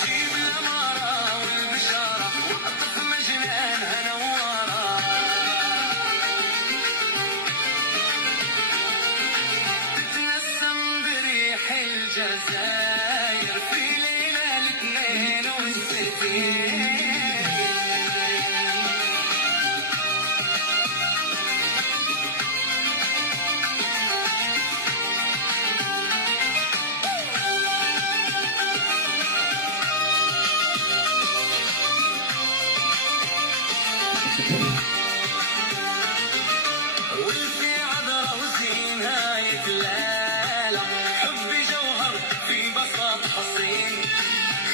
جيب الأمارة والبشارة وأطف مجنانها نوارة. تتنسم بريح الجزائر في ليلة الاثنين والستين. والفي عذرة وزينها يتلالى، حبي جوهر في بساط حصين،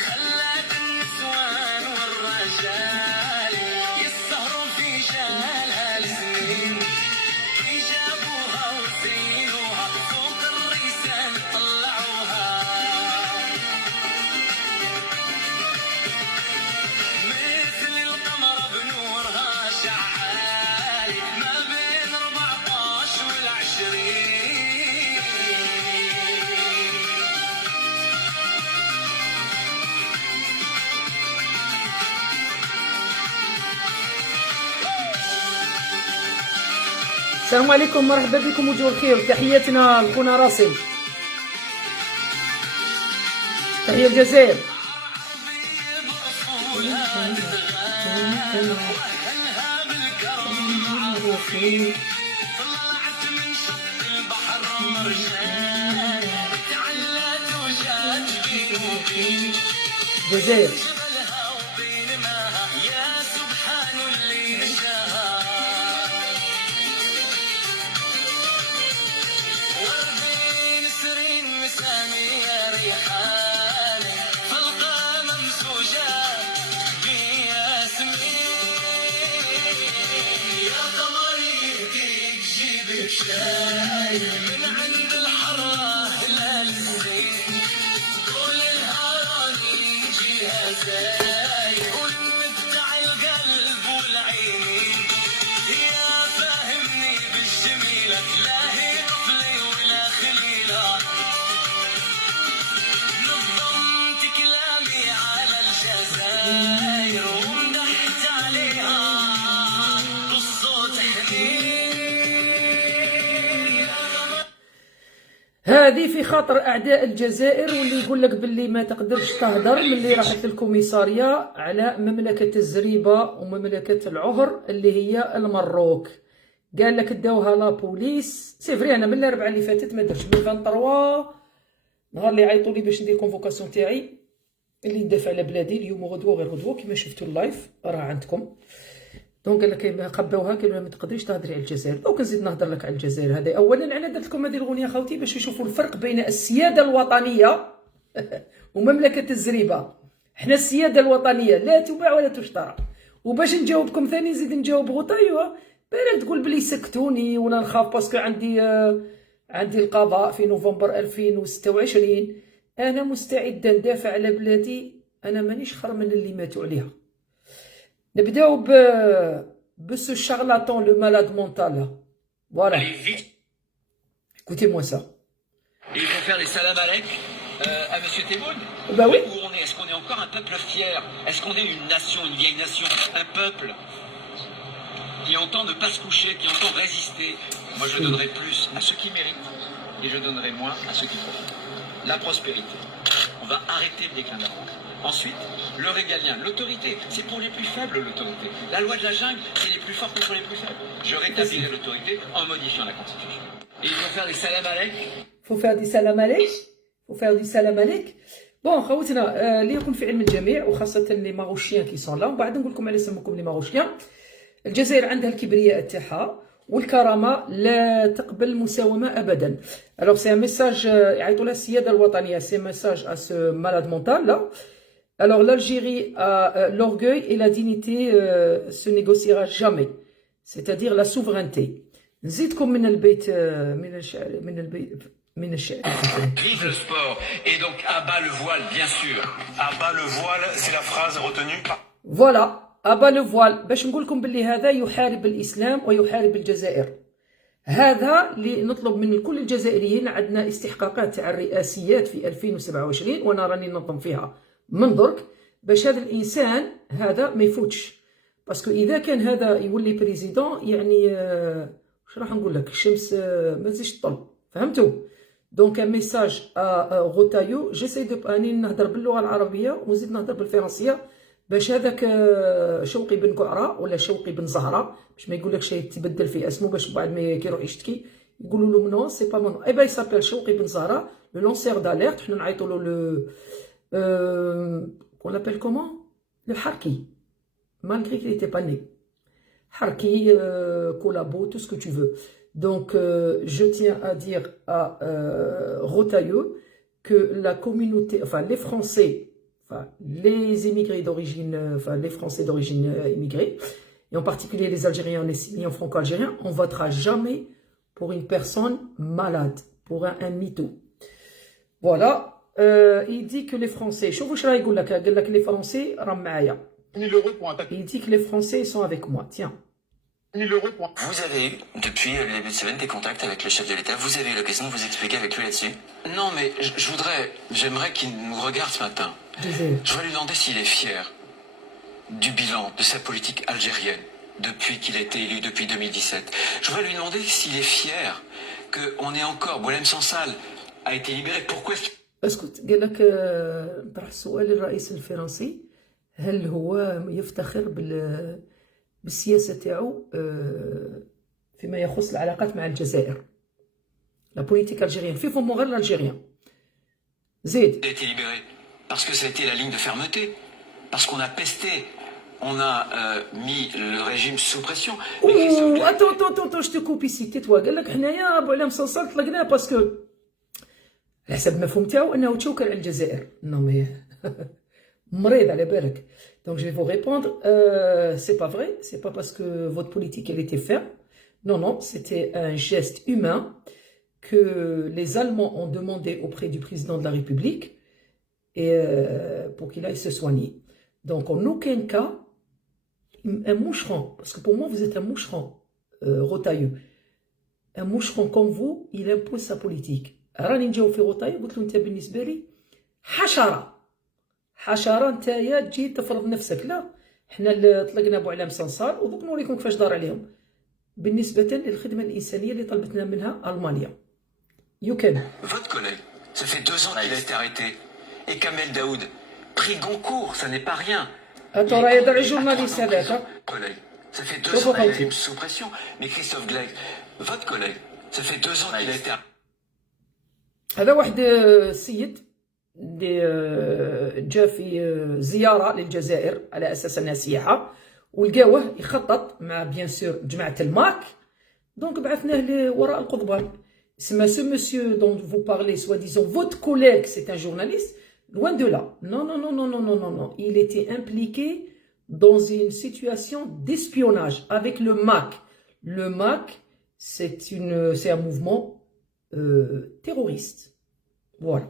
خلات النسوان والرجال يسهروا في جالها لسنين. كي جابوها وزينوها فوق الريسان طلعوها، مثل القمر بنورها شعالي ما بين 14 وال20. السلام عليكم، مرحبا بكم وجوه الخير. تحياتنا لخونا راسم، تحية الجزائر. وأهلها بالكرم معروفين، طلعت من شط البحر مرجان، تعلت وجات بينوبين، الجزائر جبلها وبين ماها يا سبحان اللي نشاها. وردين سرين مسامي يا ريحان، حلقة ممسوجة بياسمين، يا قمري يهديك جيبك شاي من عند الحرة للزين، قول الهراني يجيها زاي ونمتع القلب والعينين، يا فاهمني بالجميلة لا هي طفلي ولا خليلة. نظمت كلامي على الجزائر ومدحت عليها بالصوت حنين. هذه في خاطر اعداء الجزائر، واللي يقول لك باللي ما تقدرش تهدر ملي راحت للكوميساريه على مملكه الزريبه ومملكه العهر اللي هي المروك. قال لك داوها لا بوليس. سي فري انا من الاربعاء اللي فاتت ما درتش، من 23 نهار اللي عيطوا لي باش ندير كونفوكاسيون تاعي اللي ندافع على بلادي اليوم وغدوه غير غدوه كيما شفتوا اللايف راه عندكم. دونك قال لك قباوها قالوا ما تقدريش تهضري على الجزائر. دونك نزيد نهضر لك على الجزائر. هذا اولا على درت لكم هذه الاغنيه خوتي باش يشوفوا الفرق بين السياده الوطنيه ومملكه الزريبه. حنا السياده الوطنيه لا تباع ولا تشترى. وباش نجاوبكم ثاني نزيد نجاوب غطايوه بالك تقول بلي سكتوني وانا نخاف باسكو عندي القضاء في نوفمبر 2026. انا مستعده ندافع على بلادي، انا مانيش خر من اللي ماتوا عليها. نبداو بسو شارلاتون لو مالاد مونتال. Voilà. Écoutez-moi ça. Et il faut faire les salam alek à M. Tebboune. Bah oui. Où on est? Est-ce qu'on est encore un peuple fier? Est-ce qu'on est une nation, une vieille nation? Un peuple qui entend ne pas se coucher, qui entend résister? Moi, je donnerai plus à ceux qui méritent et je donnerai moins à ceux qui profitent. La prospérité. On va arrêter le déclin de la France. Ensuite, le régalien, l'autorité, c'est pour les plus faibles l'autorité. La loi de la jungle, c'est les plus forts contre les plus faibles. Je rétablirai l'autorité en modifiant la Constitution. Et il faut faire les salam alek. Faut faire du salam alek. Faut faire du salam alek. بون خوتنا اللي يكون في علم الجميع وخاصه لي ماروشيان كي سون لا، ومن بعد نقول لكم على سموكم لي ماروشيان. الجزائر عندها الكبرياء تاعها والكرامه لا تقبل المساومه ابدا. الوغ سي ان ميساج يعيطوا لها السياده الوطنيه، سي ميساج ا سو مالاد مونتال لا. Alors l'Algérie a l'orgueil et la dignité se négociera jamais, c'est-à-dire la souveraineté. نزيدكم من البيت من الشعر. Vive le sport et donc abat le voile, bien sûr. Abat le voile, c'est la phrase retenue par... Voilà, abat le voile باش نقول لكم باللي هذا يحارب الإسلام ويحارب الجزائر. هذا اللي نطلب من كل الجزائريين. عندنا استحقاقات تاع الرئاسيات في 2027 وانا راني ننظم فيها من درك باش هذا الانسان هذا ما يفوتش. باسكو اذا كان هذا يولي بريزيدون يعني واش راح نقول لك الشمس ما تزيدش تطل. فهمتوا؟ دونك ان ميساج غوتايو جيساي دو اني نهضر باللغه العربيه ونزيد نهضر بالفرنسيه باش هذاك شوقي بن قعره ولا شوقي بن زهره باش ما يقولكش يتبدل في اسمه باش بعد ما كيروح يشتكي يقولوا له نو سي با مون. اي با يسابيل شوقي بن زهره لو لونسير داليرت. حنا نعيطوا له لو كون لابيل كومون لو حركي malgré qu'il n'était pas né. Harki, collabo, tout ce que tu veux. Donc, je tiens à dire à Rotailleux que la communauté, enfin les Français, enfin les immigrés d'origine, enfin les Français d'origine immigrée, et en particulier les Algériens, les millions franco-algériens, on votera jamais pour une personne malade, pour un mytho. Voilà. Il dit que les Français, je vous que les Français, ramaya. 1000 euros pour un tatouage. Il dit que les Français sont avec moi. Tiens. 1000 euros pour un... Vous avez eu, depuis le début de semaine, des contacts avec le chef de l'État. Vous avez eu l'occasion de vous expliquer avec lui là-dessus? Non, mais j'aimerais qu'il nous regarde ce matin. Je vais lui demander s'il est fier du bilan de sa politique algérienne depuis qu'il a été élu depuis 2017. Je vais lui demander s'il est fier qu'on ait encore Boualem Sansal a été libéré. Pourquoi est-ce اسكت قال لك طرح سؤال الرئيس الفرنسي هل هو يفتخر بالسياسة تاعو فيما يخص العلاقات مع الجزائر لا بوليتيك الجيريان في فمو غير الجيريان زيد qu'il a été libéré? Parce que ça a été la ligne de fermeté. Parce qu'on a pesté. On a mis le régime sous pression. اتو je te coupe ici تتوا قال لك حنايا بوعلام صنصال طلقناه باسكو على حسب المفهوم تاعو انه توكل على الجزائر. نو مي مريض على بالك. Donc je vais vous répondre, c'est pas vrai, c'est pas parce que votre politique elle était ferme. Non, non, c'était un geste humain que les Allemands ont demandé auprès du président de la République et pour qu'il aille se soigner. Donc en aucun cas, un moucheron, parce que pour moi vous êtes un moucheron, Rotailleux. Un moucheron comme vous, il impose sa politique. راني نجاوب في Rotailleux قلت له انت بالنسبة لي حشرة. حشرة نتايا تجي تفرض نفسك. لا حنا اللي طلقنا بوعلام صنصال ودوك نوريكم كيفاش دار عليهم بالنسبة للخدمة الإنسانية اللي طلبتنا منها ألمانيا. You can. Votre collègue, ça fait 2 ans qu'il a été arrêté. Et Kamel Daoud, prix Goncourt, ça n'est pas rien. أتو راه يهضر على الجورناليست هذاك. Collègue, ça fait 2 ans qu'il est sous pression. Mais Christophe Glegg, votre collègue, ça fait 2 ans qu'il a été arrêté. هذا واحد السيد اللي جا في زيارة للجزائر على أساس أنها سياحة ولقاوه يخطط مع بيان سور جماعة الماك. دونك بعثناه وراء القضبان. سما سو مسيو دون فو بارلي سوا ديزون فوت كوليغ سي ان جورناليست loin de là. Non, non, non, non, non, non, non, non. Il était impliqué dans une situation d'espionnage avec le MAC. Le MAC, c'est un mouvement terroriste. Voilà.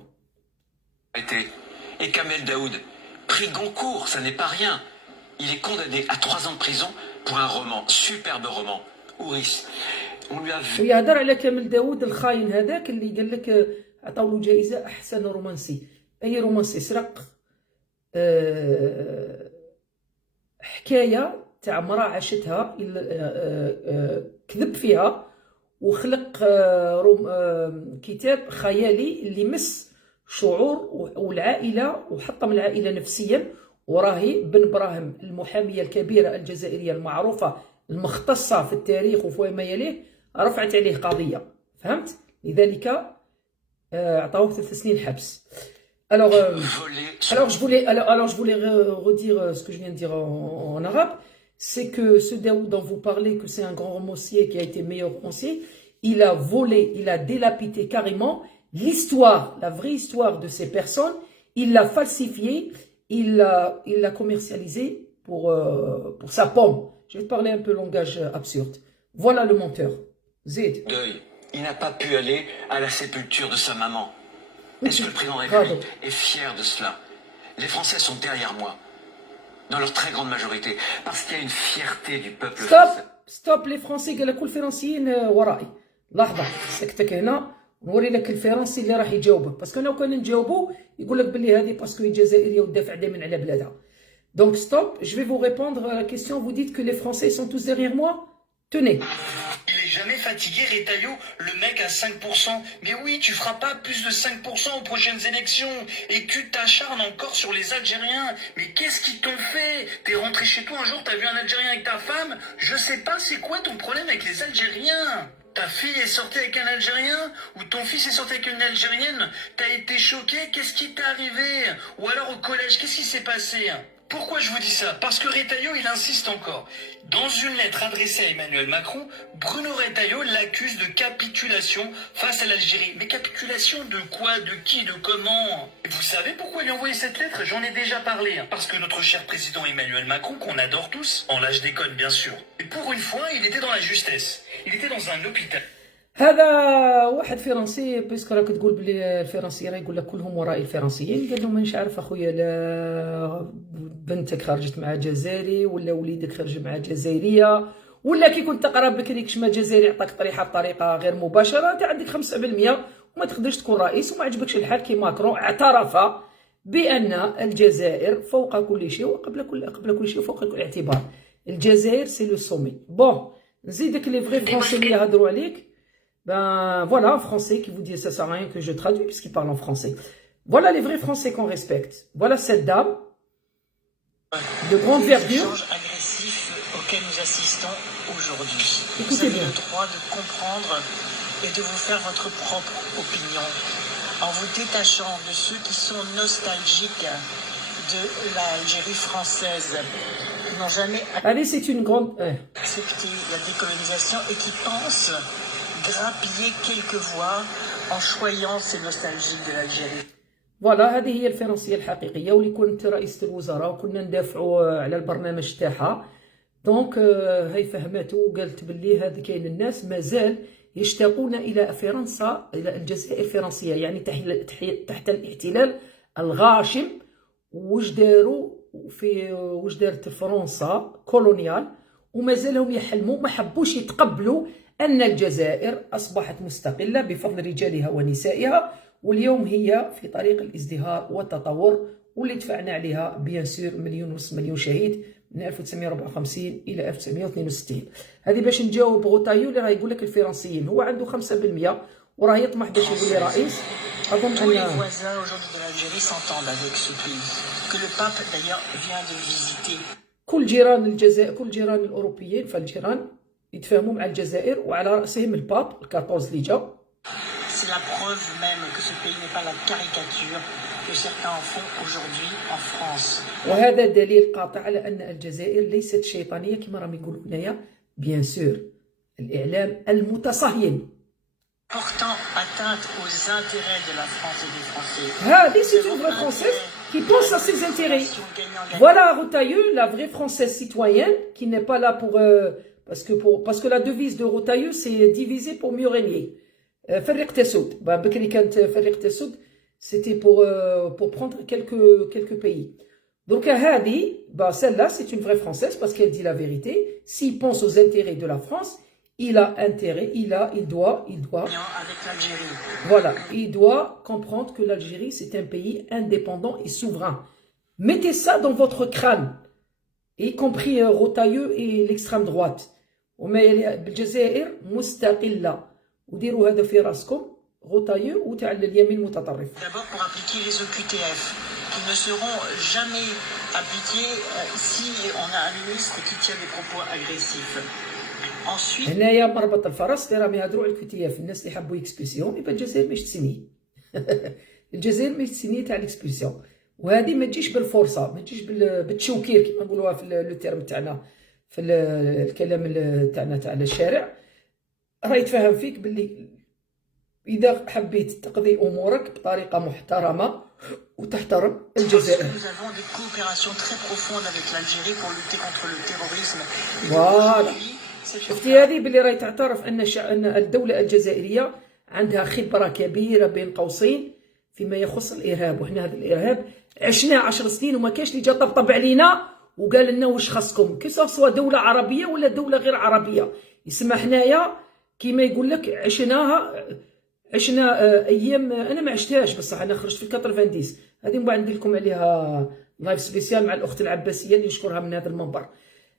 Et Kamel Daoud, prix Goncourt, ça n'est pas rien. Il est condamné à 3 ans de prison pour un roman, superbe roman, Ouris. On lui a vu. ويهضر على كامل داوود الخاين هذاك اللي قال لك عطاو له جائزة أحسن رومانسي. أي رومانسي سرق حكاية تاع مرأة عاشتها كذب فيها وخلق كتاب خيالي اللي يمس شعور والعائلة وحطم العائلة نفسيا. وراهي بن براهم المحامية الكبيرة الجزائرية المعروفة المختصة في التاريخ وفيما يليه رفعت عليه قضية. فهمت؟ لذلك عطاوه 3 سنين حبس. Alors je voulais redire ce que je viens de dire en arabe, c'est que ce Daoud dont vous parlez, que c'est un grand romancier qui a été meilleur romancier, il a volé, il a délapidé carrément l'histoire, la vraie histoire de ces personnes, il l'a falsifiée, il l'a commercialisée pour sa pomme. Je vais te parler un peu langage absurde. Voilà le menteur. Zed. Deuil. Il n'a pas pu aller à la sépulture de sa maman. Est-ce que le président République est fier de cela? Les Français sont derrière moi, dans leur très grande majorité, parce qu'il y a une fierté du peuple français. Stop, les Français قال لك كل الفرنسيين ورائي. لحظه سكتك هنا نوري لك الفرنسي اللي راح يجاوبك، باسكو لو كان نجاوبو يقول لك بلي هذه باسكو هي جزائريه ودافع دائما على بلادها. Donc stop, je vais vous répondre à la question. Vous dites que les Français sont tous derrière moi? Tenez. Il est jamais fatigué, Retailleau, le mec à 5%. Mais oui, tu feras pas plus de 5% aux prochaines élections. Et tu t'acharnes encore sur les Algériens. Mais qu'est-ce qu'ils t'ont fait? T'es rentré chez toi un jour, t'as vu un Algérien avec ta femme? Je sais pas, c'est quoi ton problème avec les Algériens? Ta fille est sortie avec un Algérien? Ou ton fils est sorti avec une Algérienne? T'as été choqué? Qu'est-ce qui t'est arrivé? Ou alors au collège, qu'est-ce qui s'est passé? Pourquoi je vous dis ça? Parce que Retailleau, il insiste encore. Dans une lettre adressée à Emmanuel Macron, Bruno Retailleau l'accuse de capitulation face à l'Algérie. Mais capitulation de quoi? De qui? De comment? Et vous savez pourquoi il a envoyé cette lettre? J'en ai déjà parlé. Parce que notre cher président Emmanuel Macron, qu'on adore tous, en l'âge déconne bien sûr, et pour une fois, il était dans la justesse. Il était dans un hôpital. هذا واحد فرنسي بيسكو راك تقول بلي الفرنسيين راه يقول لك كلهم ورائي الفرنسيين، قال لهم مانيش عارف اخويا لا بنتك خرجت مع جزائري ولا وليدك خرج مع جزائريه ولا كي كنت تقرا بكري كشما جزائري عطاك طريحه بطريقه غير مباشره انت عندك 5% وما تقدرش تكون رئيس وما عجبكش الحال. كي ماكرون اعترف بان الجزائر فوق كل شيء وقبل كل شيء وفوق كل اعتبار. الجزائر سي لو سومي. بون نزيدك لي فغي فرونسي اللي يهضروا عليك. Ben voilà, un Français qui vous dit ça sert à rien que je traduis puisqu'il parle en français. Voilà les vrais Français qu'on respecte. Voilà cette dame de grande verdure. Les échanges agressifs auxquels nous assistons aujourd'hui. Écoutez vous avez bien. le droit de comprendre et de vous faire votre propre opinion en vous détachant de ceux qui sont nostalgiques de l'Algérie française, qui n'ont jamais Allez, c'est une grande... accepté la décolonisation et qui pensent grappiller quelques voix en choyant ces nostalgiques de l'Algérie. فوالا هذه هي الفرنسيه الحقيقيه. واللي كنت رئيسه الوزراء وكنا ندافعوا على البرنامج تاعها دونك هي فهمته وقالت باللي هذا كاين الناس مازال يشتاقون الى فرنسا، الى الجزائر الفرنسيه، يعني تحت الاحتلال الغاشم. واش دارت فرنسا كولونيال ومازالهم يحلموا، ما حبوش يتقبلوا أن الجزائر أصبحت مستقلة بفضل رجالها ونسائها، واليوم هي في طريق الازدهار والتطور واللي دفعنا عليها بيان سور 1.5 مليون شهيد من 1954 إلى 1962. هذه باش نجاوب غوتايو اللي راه يقول لك الفرنسيين هو عنده 5% وراه يطمح باش يولي رئيس. أظن Tous les أن voisins aujourd'hui de l'Algérie s'entendent avec ce pays, que le pape d'ailleurs vient de visiter. كل جيران الجزائر، كل جيران الأوروبيين فالجيران يتفاهموا مع الجزائر وعلى رأسهم الباب ال14 اللي جا. C'est la preuve même que ce pays n'est pas la caricature que certains en font aujourd'hui en France. وهذا دليل قاطع على أن الجزائر ليست شيطانية كما راهم يقولوا هنايا. بيان سور الإعلام المتصهين Portant atteinte aux intérêts de la France et des Français. هذه c'est une vraie Française qui pense à ses intérêts. Voilà Rotailleux, la vraie Française citoyenne qui n'est pas là pour... parce que la devise de Rotailleux c'est diviser pour mieux régner. فرق تسود. بكري كانت فرق تسود c'était pour prendre quelques pays. Donc هذه celle-là c'est une vraie Française parce qu'elle dit la vérité. S'il pense aux intérêts de la France, il a intérêt, il doit Avec l'Algérie. voilà, il doit comprendre que l'Algérie c'est un pays indépendant et souverain. Mettez ça dans votre crâne, y compris Rotailleux et l'extrême droite. بالجزائر مستقلة وديروا هذا في راسكم غوتايو وتاع اليمين المتطرف. D'abord pour appliquer les OQTF, qui ne seront jamais appliqués si on a un ministre qui tient des propos agressifs. Ensuite, هنايا مربط الفرس اللي راهم يهضروا على الكتياف. الناس اللي حبوا يكسبيسيون يبقى الجزائر ماهيش تسيني. الجزائر ماهيش تسيني تاع الاكسبيسيون، وهذه ما تجيش بالفرصه، ما تجيش بالتشوكير كما نقولوها في لو تيرم تاعنا في الكلام تاعنا تاع الشارع. راه يتفهم فيك باللي إذا حبيت تقضي أمورك بطريقة محترمة وتحترم الجزائر. nous avons des coopérations très profondes avec l'Algérie pour lutter contre le terrorisme. فوالا شفتي هذه باللي راهي تعترف أن الدولة الجزائرية عندها خبرة كبيرة بين قوسين فيما يخص الإرهاب. وحنا هذا الإرهاب عشناه 10 سنين وما كاش اللي جا طبطب علينا وقال لنا واش خاصكم كي سواء دولة عربية ولا دولة غير عربية. يسمى حنايا كيما يقول لك عشنا ايام انا ما عشتهاش بصح انا خرجت في 90 هذه من بعد ندير لكم عليها لايف سبيسيال مع الاخت العباسيه اللي نشكرها من هذا المنبر.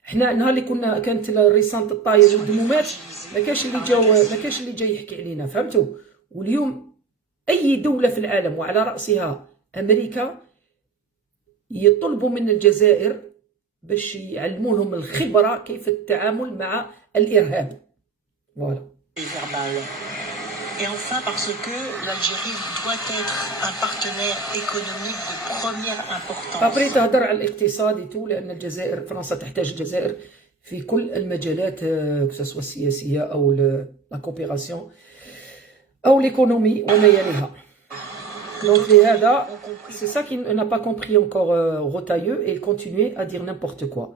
حنا نهار اللي كانت الريسانت الطاير والدمومات ما كاش اللي جاي يحكي علينا، فهمتوا؟ واليوم اي دوله في العالم وعلى راسها امريكا يطلبوا من الجزائر باش يعلمونهم الخبره كيف التعامل مع الارهاب. فوالا. Et enfin parce que l'Algérie doit être un partenaire économique de première importance. ابري تهضر على الاقتصاد تو، لان الجزائر فرنسا تحتاج الجزائر في كل المجالات كسوا السياسيه او لا كوبيراسيون او ليكونومي وما يليها. Donc لهذا c'est ça qui n'a pas compris encore Rotailleux et il continuait à dire n'importe quoi.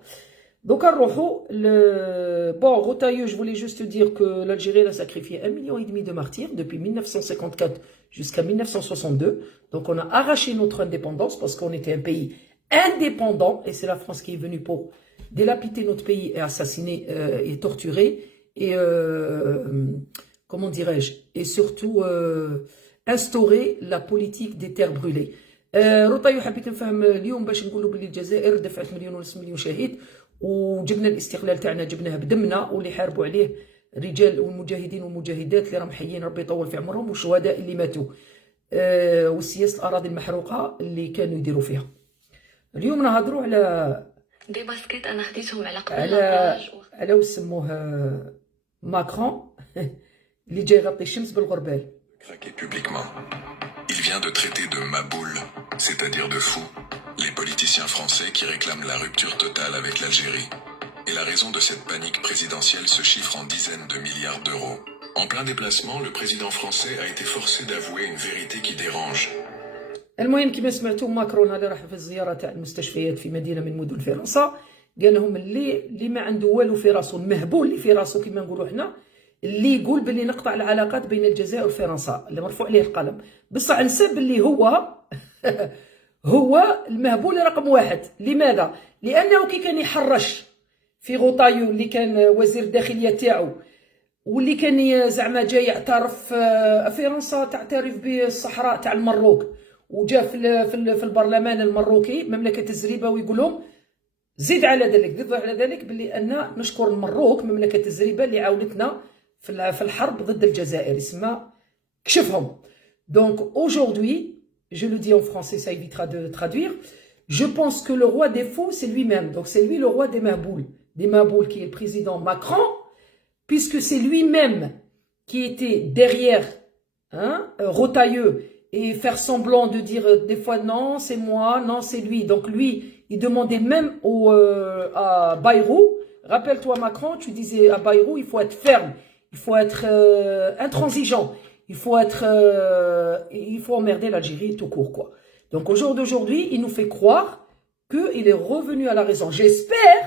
Donc à Rojo, bon, Rotailleux, je voulais juste dire que l'Algérie a sacrifié 1,5 million de martyrs depuis 1954 jusqu'à 1962. Donc on a arraché notre indépendance parce qu'on était un pays indépendant et c'est la France qui est venue pour délapider notre pays et assassiner et torturer et comment dirais-je, et surtout instaurer la politique des terres brûlées. Rotailleux حبيت نفهم اليوم باش نقولوا باللي الجزائر دفعت 1.5 مليون شهيد وجبنا الاستقلال تاعنا جبناه بدمنا، واللي حاربوا عليه الرجال والمجاهدين والمجاهدات اللي راهم حيين ربي يطول في عمرهم، والشهداء اللي ماتوا وسياسه الاراضي المحروقه اللي كانوا يديروا فيها. اليوم نهضروا على دي باسكيت انا خديتهم على قبل على وسموه ماكرون اللي جاي يغطي الشمس بالغربال. Craqué publiquement. Il vient de traiter de maboule, c'est-à-dire de fou, les politiciens français qui réclament la rupture totale avec l'Algérie. Et la raison de cette panique présidentielle se chiffre en dizaines de milliards d'euros. En plein déplacement, le président français a été forcé d'avouer une vérité qui dérange. المهم كما سمعتوا ماكرون اللي راح في الزياره تاع المستشفيات في مدينه من مدن فرنسا قال لهم اللي ما عنده والو في راسه، المهبول اللي في راسه كما نقولوا احنا، اللي يقول باللي نقطع العلاقات بين الجزائر وفرنسا اللي مرفوع عليه القلم، بصح نسب اللي هو المهبول رقم واحد. لماذا؟ لانه كي كان يحرش في غوطايو اللي كان وزير الداخليه تاعو واللي كان زعما جاي يعترف فرنسا تعترف بالصحراء تاع المروك، وجا في البرلمان المروكي مملكه الزريبه ويقول لهم زيد على ذلك باللي ان نشكر المروك مملكه الزريبه اللي عاونتنا في الحرب ضد الجزائر، اسمها كشفهم. Donc aujourd'hui, je le dis en français, ça évitera de traduire, je pense que le roi des fous, c'est lui-même. Donc c'est lui le roi des Maboules qui est le président Macron, puisque c'est lui-même qui était derrière Rotailleux et faire semblant de dire des fois non, c'est moi, non, c'est lui. Donc lui, il demandait même à Bayrou, rappelle-toi Macron, tu disais à Bayrou, il faut être ferme. Il faut être intransigeant, il faut emmerder l'Algérie tout court, quoi. Donc au jour d'aujourd'hui, il nous fait croire qu'il est revenu à la raison. J'espère,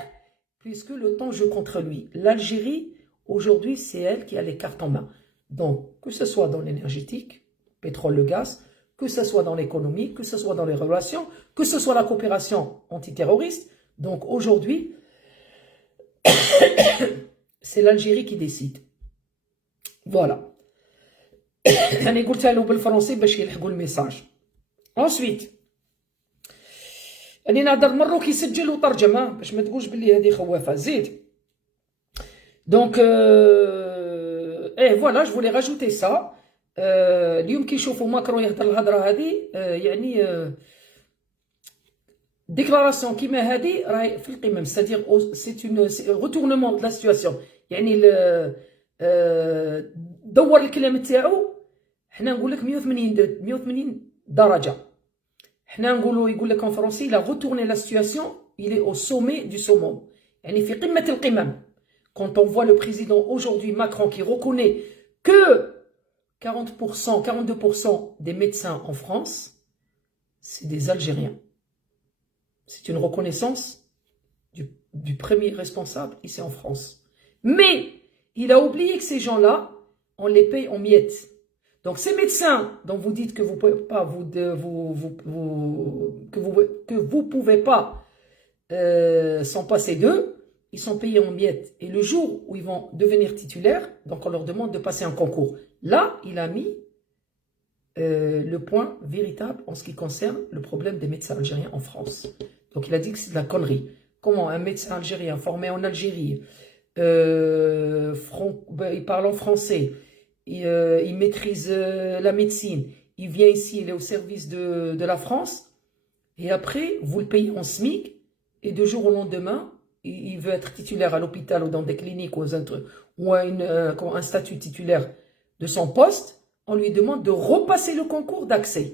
puisque le temps joue contre lui. L'Algérie, aujourd'hui, c'est elle qui a les cartes en main. Donc, que ce soit dans l'énergétique, pétrole, le gaz, que ce soit dans l'économie, que ce soit dans les relations, que ce soit la coopération antiterroriste. Donc aujourd'hui, c'est l'Algérie qui décide. Voilà. أنا قلتها له بالفرنسي باش يلحقوا الميساج. Ensuite أنا نهضر مروكي يسجل وترجمة باش ما تقولش باللي هذه خوافة. زيد. Donc voilà, je voulais rajouter ça. اليوم كي يشوفوا ماكرون يهضر الهضرة هذه يعني ديكلاراسيون كيما هذه راهي في القمم، c'est-à-dire c'est un retournement de la situation. يعني دور الكلام تاعو حنا نقول لك 180 درجه. حنا نقولوا يقول لك en français il a retourné la situation, il est au sommet du summum يعني في قمه القمم. Quand on voit le président aujourd'hui Macron qui reconnaît que 42% des médecins en France c'est des Algériens, c'est une reconnaissance du premier responsable ici en France. Mais il a oublié que ces gens-là, on les paye en miettes. Donc ces médecins dont vous dites que vous pouvez pas que vous pouvez pas s'en passer d'eux, ils sont payés en miettes. Et le jour où ils vont devenir titulaires, donc on leur demande de passer un concours. Là, il a mis le point véritable en ce qui concerne le problème des médecins algériens en France. Donc il a dit que c'est de la connerie. Comment un médecin algérien formé en Algérie, il parle en français, il maîtrise la médecine, il vient ici, il est au service de la France, et après, vous le payez en SMIC, et de jour au lendemain, il veut être titulaire à l'hôpital ou dans des cliniques ou un statut titulaire de son poste, on lui demande de repasser le concours d'accès.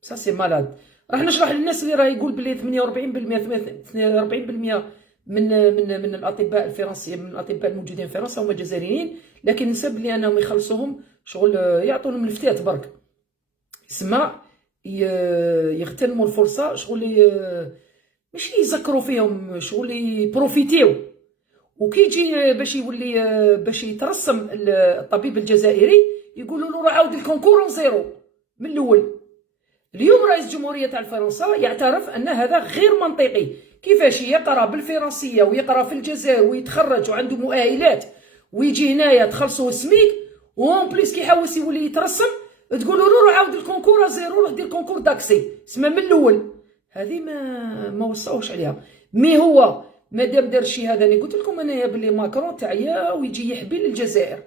Ça, c'est malade. راح نشرح للناس اللي راه يقول بلي 48% من الاطباء الفرنسيين، من الاطباء الموجودين في فرنسا هما جزائريين، لكن نسب لي انهم يخلصوهم شغل يعطونهم الفتات برك. يسمى يغتنموا الفرصه شغل ماشي يذكروا فيهم، شغل يبروفيتيو. وكي يجي باش يولي باش يترسم الطبيب الجزائري يقولوا له راه عاود الكونكور زيرو من الاول. اليوم رئيس جمهورية تاع فرنسا يعترف أن هذا غير منطقي. كيفاش يقرأ بالفرنسية ويقرأ في الجزائر ويتخرج وعنده مؤهلات ويجي هنايا تخلصوا سميك، وون بليس كيحاول يولي يترسم تقولوا له روح عاود الكونكور زيرو، روح دير كونكور داكسي اسمه من الأول. هذه ما وصاوش عليها. مي هو مادام دار شي هذا، انا قلت لكم انايا بلي ماكرون تعيا ويجي يحبي للجزائر.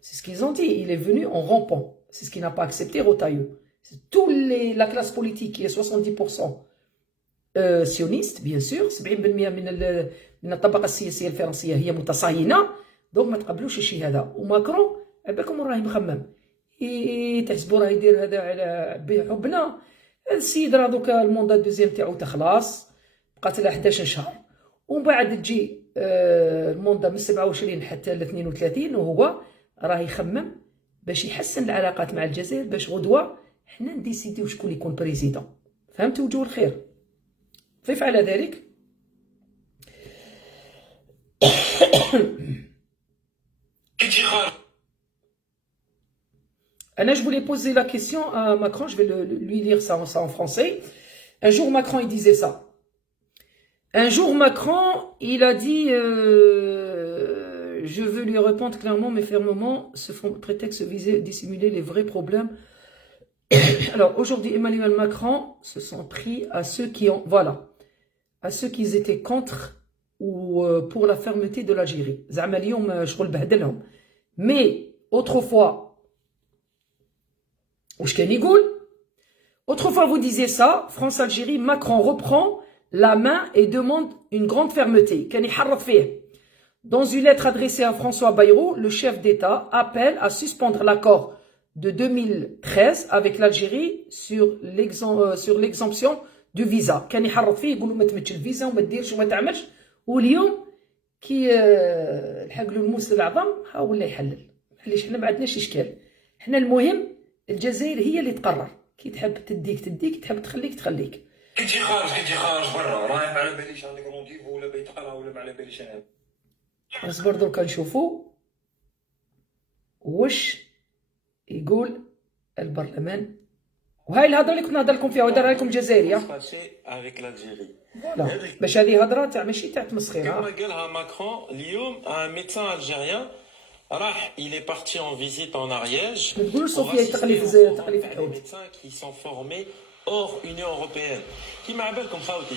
سي سكي زون دي، il est venu en rampant. C'est ce qui n'a pas accepté Rotaillot. Toute la classe politique qui est 70% sioniste, bien sûr، 70% من الطبقة السياسية الفرنسية هي متصهينة، دونك ما تقبلوش الشيء هذا. وماكرون عباكم راهي مخمم، تحسبوا راه يدير هذا على بحبنا. هذا السيد راه دوكا الموندا دوزيام تاعو تخلص، بقات لها 11 شهر، ومن بعد تجي الموندا من 27 حتى ل 32، وهو راه يخمم باش يحسن العلاقات مع الجزائر، باش غدوة حنا نديسيديو شكون يكون بريزيدون. فهمتوا وجه الخير؟ ضيف على ذلك Anna, je voulais poser la question à Macron, je vais lui lire ça en français. Un jour, Macron, il disait ça. Un jour, Macron, il a dit je veux lui répondre clairement mais fermement, ce prétexte visait dissimuler les vrais problèmes. Alors, aujourd'hui, Emmanuel Macron se sont pris à ceux qui ont, voilà, à ceux qui étaient contre ou pour la fermeté de l'Algérie. Mais, autrefois, vous disiez ça, France-Algérie, Macron reprend la main et demande une grande fermeté. Dans une lettre adressée à François Bayrou, le chef d'État appelle à suspendre l'accord de 2013 avec l'Algérie sur l'exemption du visa. كان يحرض فيه يقولوا ما تمدش الفيزا وما تديرش وما تعملش، واليوم كي لحق له الموس للعظم ها ولا يحلل. معليش حنا ما عندناش اشكال، حنا المهم الجزائر هي اللي تقرر، كي تحب تديك، تحب تخليك. كي تجي خارج برا، راه ما على باليش عندك رونديفو ولا بيت قرا ولا ما على باليش انا. اصبر دركا نشوفوا واش يقول البرلمان. وهاي الهضره اللي كنت نهضر لكم فيها ودار لكم جزائريه فوالا، باش هذه هضره تاع ماشي تاع تمسخير. كما قالها ماكرون اليوم، ان ميدسان الجيريان راح il est parti en visite en Ariège. ما تقولوش صوفيا تقليف الحوت. médecins qui sont formés hors Union européenne. كيما عبالكم خاوتي،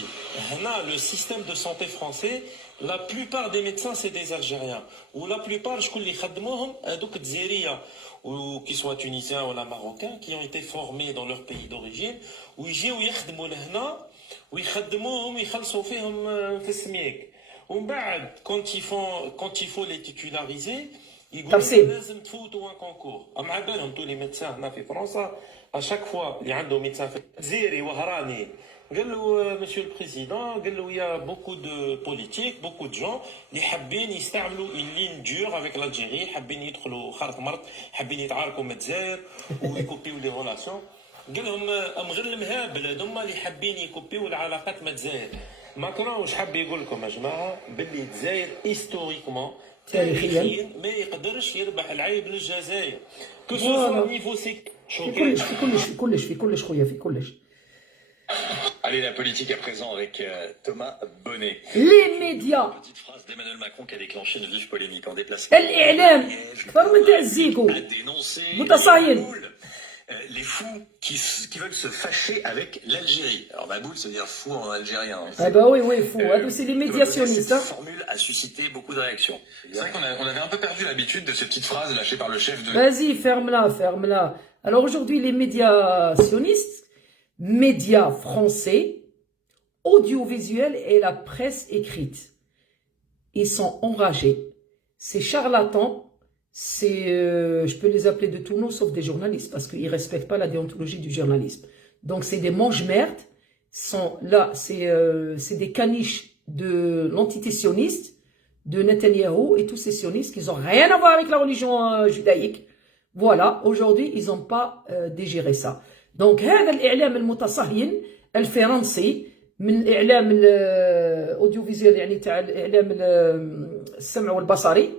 هنا le système de santé français، la plupart des médecins c'est des Algériens، ou la plupart شكون اللي يخدموهم هذوك الجزائرية ou qui soient tunisiens ou marocains qui ont été formés dans leur pays d'origine ويجيو يخدموا لهنا ويخدموهم ويخلصوا فيهم في السميك. ومن بعد quand il faut les titulariser يقولوا لازم تفوتوا ان كونكور. اما على بالهم تو لي ميدسان هنا في فرنسا اشاك فوا اللي عنده ميدسان جزائري وهراني قال له مسيو البريزيدون، قال له يا بوكو دو بوليتيك بوكو دو جون اللي حابين يستعملوا اون لين دور افيك الجيري، حابين يدخلوا خرط مرط، حابين يتعاركوا مع الجزائر ويكوبيو لي ريلاسيون. قال لهم غير المهابل هذوما اللي حابين يكوبيو العلاقات مع الجزائر. ماكرون واش حاب يقول لكم يا جماعه؟ باللي الجزائر هيستوريكمون تاريخيا ما يقدرش يربح العيب للجزائر كو سو نيفو سي. في كلش خويا، في كلش. Allez, la politique à présent avec Thomas Bonnet. Les médias. Petite phrase d'Emmanuel Macron qui a déclenché une vive polémique en déplacement. الإعلام أكثر من تاع الزيكو A dénoncé متصاين. les fous qui veulent se fâcher avec l'Algérie. Alors Maboul, ça veut dire fou en algérien. Ah bah oui, fou. هادو سي لي ميدياسيونيست. Cette formule a suscité beaucoup de réactions. C'est vrai qu'on avait un peu perdu l'habitude de ces petites phrases lâchées par le chef de... Vas-y, ferme-la. Alors aujourd'hui, les médias sionistes, médias français, audiovisuels et la presse écrite, ils sont enragés. Ces charlatans, je peux les appeler de tous noms sauf des journalistes parce qu'ils ne respectent pas la déontologie du journalisme. Donc c'est des mange-merdes, sont là, c'est des caniches de l'entité sioniste, de Netanyahou et tous ces sionistes qui n'ont rien à voir avec la religion judaïque. Voilà, aujourd'hui, ils n'ont pas digéré ça. Donc, هذا الإعلام المتصهين الفرنسي من الإعلام الأوديوفيزيال يعني تاع الإعلام السمع والبصري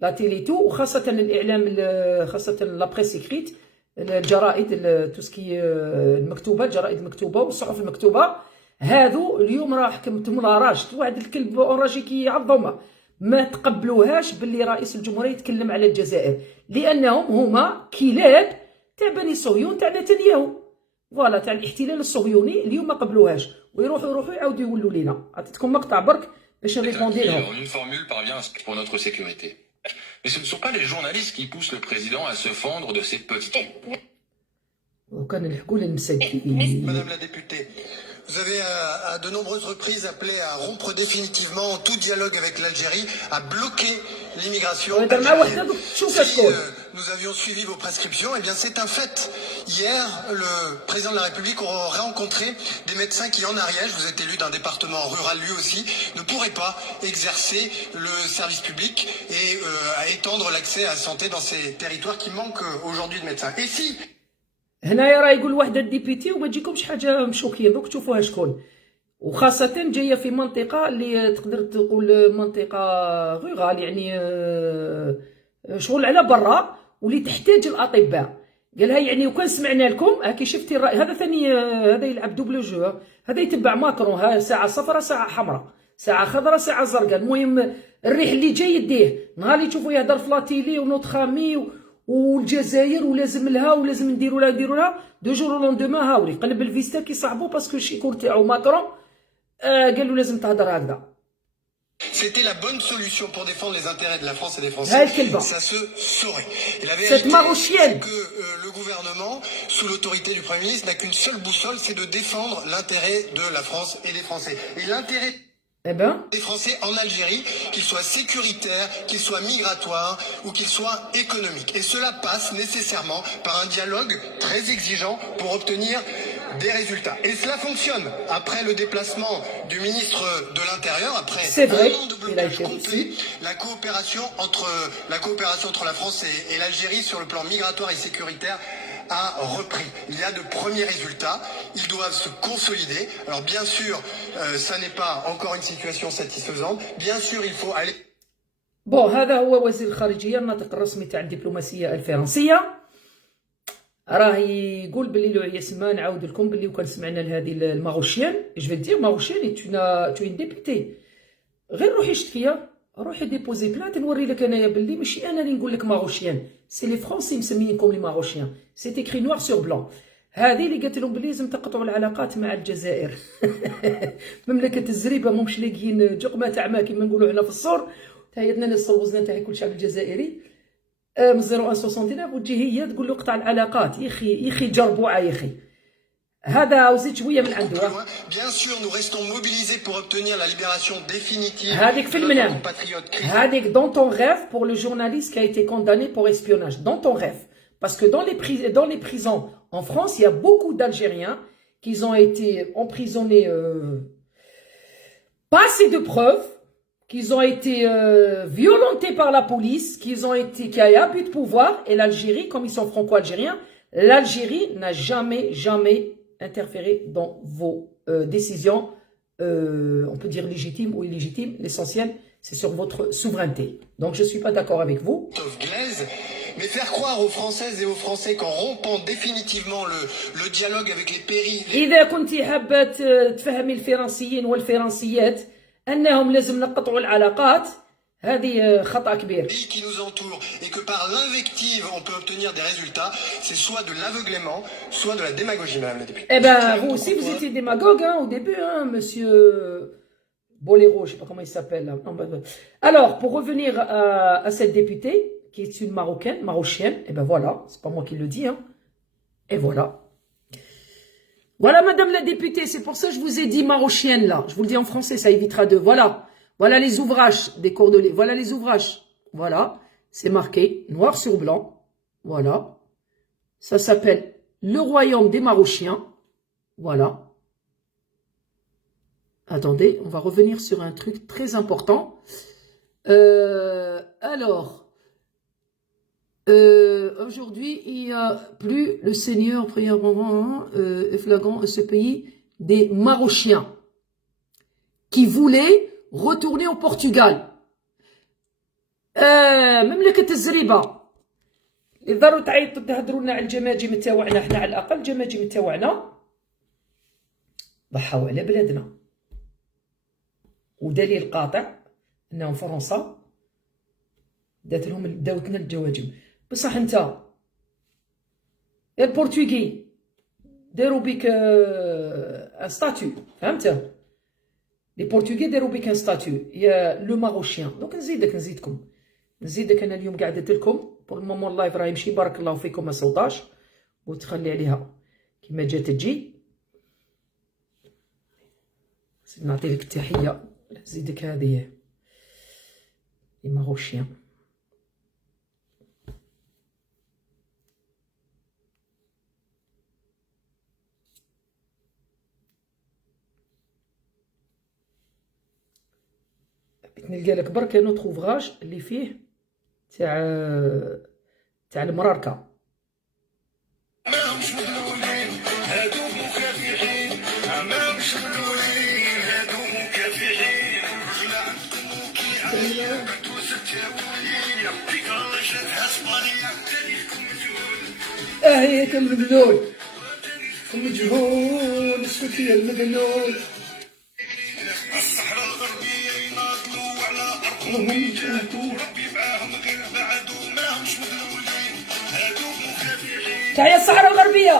لا تيليتو وخاصة الإعلام خاصة لا بريس إكريت الجرائد توسكي المكتوبة الجرائد المكتوبة والصحف المكتوبة هذو اليوم راه حكمتهم لا راجت واحد الكلب أوراجي كيعظمه ما تقبلوهاش باللي رئيس الجمهورية يتكلم على الجزائر لأنهم هما كلاب تاع بني صهيون تاع نتنياهو فوالا تاع الاحتلال الصهيوني اليوم ما قبلوهاش ويروحوا يعاودوا يولوا لينا عطيتكم مقطع برك باش نريبوندي لهم. Une formule parvient pour notre sécurité. Mais ce ne sont pas les journalistes qui poussent le président à se fendre de ses petites... وكان نحكوا للمساكين. Madame la députée, vous avez à de nombreuses reprises appelé à rompre définitivement tout dialogue avec l'Algérie, à bloquer l'immigration algérienne. Si nous avions suivi vos prescriptions, eh bien c'est un fait. Hier, le président de la République aura rencontré des médecins qui, en Ariège, vous êtes élu d'un département rural lui aussi, ne pourraient pas exercer le service public et à étendre l'accès à la santé dans ces territoires qui manquent aujourd'hui de médecins. Et si هنايا راه يقول واحد الديبيتي وما تجيكمش حاجه مشوكيه دوك تشوفوها شكون وخاصه جايه في منطقه اللي تقدر تقول منطقه غورال يعني شغل على برا واللي تحتاج الاطباء قالها يعني وكان سمعنا لكم هاكي شفتي الراي هذا ثاني هذا يلعب دوبل جو هذا يتبع ماكرون ها ساعه صفراء ساعه حمراء ساعه خضراء ساعه زرقاء المهم الريح اللي جاي يديه نهار اللي تشوفوا يهضر في لاتيلي ونوتخامي والجزائر ولازم لها ولازم نديروا لها دو جور لوندومان هاولي قلب الفيستا كيصعبوا باسكو الشيكور تاعو ماكرون قال له لازم تهضر هكذا. C'était la bonne solution pour défendre les intérêts de la France et des Français. Ça se saurait. Et la vérité, c'est que le gouvernement, sous l'autorité du Premier ministre, n'a qu'une seule boussole, c'est de défendre l'intérêt de la France et des Français. Et l'intérêt des Français en Algérie, qu'il soit sécuritaire, qu'il soit migratoire ou qu'il soit économique. Et cela passe nécessairement par un dialogue très exigeant pour obtenir des résultats. Et cela fonctionne. Après le déplacement du ministre de l'Intérieur, après un an de blocage complet, la coopération entre la France et l'Algérie sur le plan migratoire et sécuritaire a repris. Il y a de premiers résultats. Ils doivent se consolider. Alors bien sûr, ça n'est pas encore une situation satisfaisante. Bien sûr, il faut aller... بون هذا هو وزير الخارجية الناطق الرسمي تاع الدبلوماسية الفرنسية راه يقول باللي لو يسمى نعاود لكم باللي وكان سمعنا لهذه الماروشيان جو في دير ماروشيان تو ان ديبيتي غير روحي شتكيه روحي ديبوزي بلانت نوري لك انايا باللي ماشي انا اللي نقول لك ماروشيان سي لي فرونسي مسميينكم لي ماروشيان سي تيكري نوار سور بلون هذه اللي قالت لهم باللي لازم تقطعوا العلاقات مع الجزائر مملكه الزريبه مش لاقيين جقمه تاع ما كيما نقولوا هنا في الصور تايدنا نصوزنا تاع كل شعب الجزائري من 0169 وتجي هي تقول له قطع العلاقات يا اخي جربوعه يا اخي هذا وزيد شويه من عنده. Bien sûr, nous restons mobilisés pour obtenir la libération définitive هذيك في المنام هذيك dans ton rêve pour le journaliste qui a été condamné pour espionnage dans ton rêve parce que dans les prisons en France il y a beaucoup d'Algériens qui ont été emprisonnés pas assez de preuves qu'ils ont été violentés par la police, qu'il y a eu abus de pouvoir, et l'Algérie, comme ils sont franco-algériens, l'Algérie n'a jamais interféré dans vos décisions, on peut dire légitimes ou illégitimes. L'essentiel, c'est sur votre souveraineté. Donc, je ne suis pas d'accord avec vous. Mais faire croire aux Françaises et aux Français qu'en rompant définitivement le dialogue avec les pays... إذا كنتي حابة تفهمي الفرنسيين والفرنسيات أنهم لازم نقطعوا العلاقات، هذه خطأ كبير. pays qui nous entourent et que par l'invective on peut obtenir des résultats, c'est soit de l'aveuglement, soit de la démagogie, madame la députée. Eh ben, vous aussi, vous étiez démagogue au début, monsieur Boléro, je ne sais pas comment il s'appelle. Alors, pour revenir à cette députée, qui est une marocaine, eh ben voilà, c'est pas moi qui le dis, hein. Et voilà. Voilà, madame la députée, c'est pour ça que je vous ai dit marocaine, là. Je vous le dis en français, ça évitera de... Voilà. Voilà les ouvrages des Cordeliers. Voilà les ouvrages. Voilà. C'est marqué noir sur blanc. Voilà. Ça s'appelle Le Royaume des Marochiens. Voilà. Attendez, on va revenir sur un truc très important. Alors, aujourd'hui, il n'y a plus le Seigneur, prière flagrant ce pays des Marochiens qui voulaient retourner au Portugal. مملكة الزريبة اللي ضروا تعيطوا تهضروا لنا على الجماجم تاوعنا، حنا على الأقل الجماجم تاوعنا ضحوا على بلادنا. ودليل قاطع أنهم فرنسا داوتنا الجواجم. بصح انت البرتغي داروا بك ان ستاتيو، فهمت؟ لي بورتوغي داروا بك ان ستاتيو يا لو ماروشيان. دونك نزيدك انا اليوم قاعد درت لكم بور المومون اللايف راه يمشي، بارك الله فيكم ما صوتاش وتخلي عليها كيما جات تجي. نعطي لك التحيه، نزيدك هذه لي ماروشيان. نلقى لك برك ان اوتر اوفراج اللي فيه تاع المراركه. ماهمش مدلولين هادو مكافحين، ماهمش مدلولين هادو مكافحين، رجل عندكم كيعاني دوز التاويل فيك رجعتها اسبانيا تاريخكم مجهول. هي المدلول المجهول اسكت يا المدلول. الصحراء الغربية يناضلوا على أرضهم يجاهدوا، ربي معاهم غير بعدو ماهمش مدلولين هادو مكافحين. تحية الصحراء الغربية.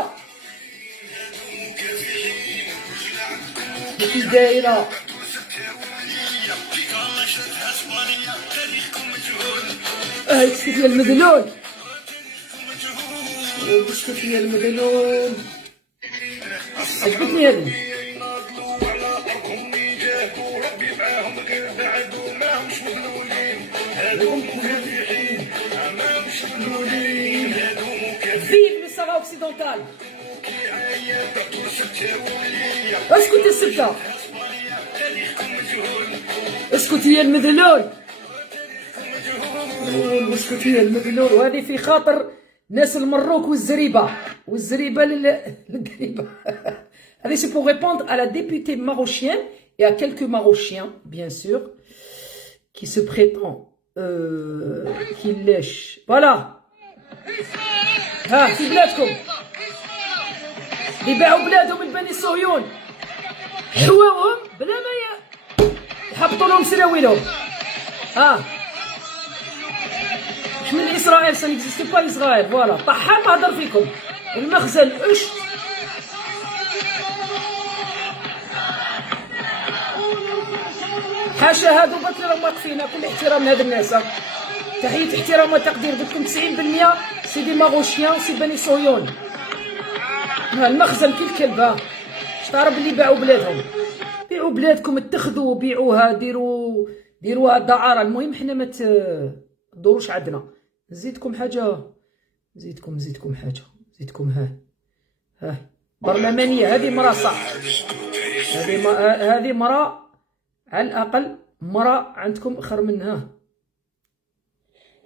هادو مكافحين رجل عندكم كي دايرة دوز التاويل فيك رجعتها اسبانيا تاريخكم مجهول. اسكت يا المدلول اسكت يا المدلول. عجبتني هذه. Vive le Sahara occidental. اسكت السبتة، اسكت يا المذلول، اسكت يا المذلول. وهذه في خاطر ناس المروك والزريبة للقريبة. هذه c'est pour répondre à la députée marochienne et à quelques marochiens bien sûr qui se prétendent qui lèchent. Voilà. ها في بلادكم اللي باعوا بلادهم لبني صهيون حواوهم بلا ما يحبطوا لهم سراويلهم. ها مش من اسرائيل، سا نيكزيستي با اسرائيل. فوالا طحان ما هضر فيكم المخزن اش. حاشا هادو برك راهم واقفين. كل احترام لهاد الناس، تحية احترام وتقدير. قلت لكم 90% سي دي ماروشيان سي بني صهيون. المخزن كي الكلب. اش تعرف اللي باعوا بلادهم؟ بيعوا بلادكم، اتخذوا بيعوها، ديروها دعارة. المهم حنا ما تدوروش عندنا. نزيدكم حاجة، نزيدكم حاجة، نزيدكم ها برلمانية. هذه مرة صح، هذه مرة على الأقل مرة عندكم خير منها.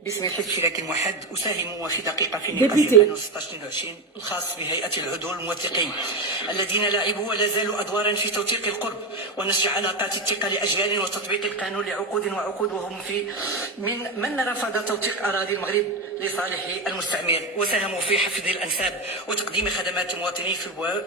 باسم الحزب الاشتراكي الموحد أساهم في دقيقة في نقاش قانون 1622 الخاص بهيئة العدول الموثقين الذين لعبوا ولا زالوا أدوارا في توثيق القرب ونشر علاقات الثقة لأجيال وتطبيق القانون لعقود وعقود، وهم من رفض توثيق أراضي المغرب لصالح المستعمر وساهموا في حفظ الأنساب وتقديم خدمات المواطنين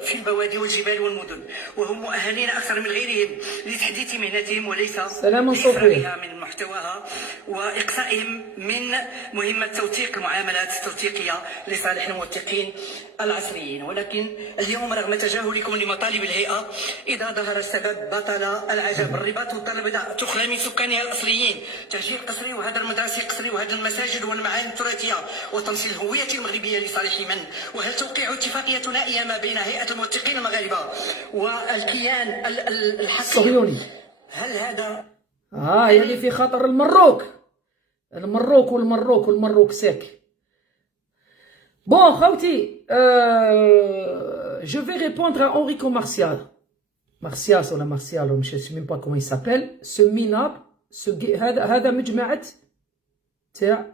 في البوادي والجبال والمدن، وهم مؤهلين أكثر من غيرهم لتحديث مهنتهم وليس لإفراغها من محتواها وإقصائهم من مهمة توثيق المعاملات التوثيقية لصالح الموثقين العصريين. ولكن اليوم رغم تجاهلكم لمطالب الهيئة، إذا ظهر السبب بطل العجب. الرباط والضرب بدأ تخلى من سكانها الأصليين، تهجير قسري وهدر مدرسي قسري وهدر المساجد والمعالم التراثية وتمثيل الهوية المغربية لصالح من؟ وهل توقيع اتفاقية ثنائية ما بين هيئة الموثقين المغاربة والكيان الصهيوني، هل هذا يعني في خطر المروك ساك. Bon, Khawti, je vais répondre à Enrico Martial, je ne sais même pas comment il s'appelle, ce minable, هذا مجمعة تاع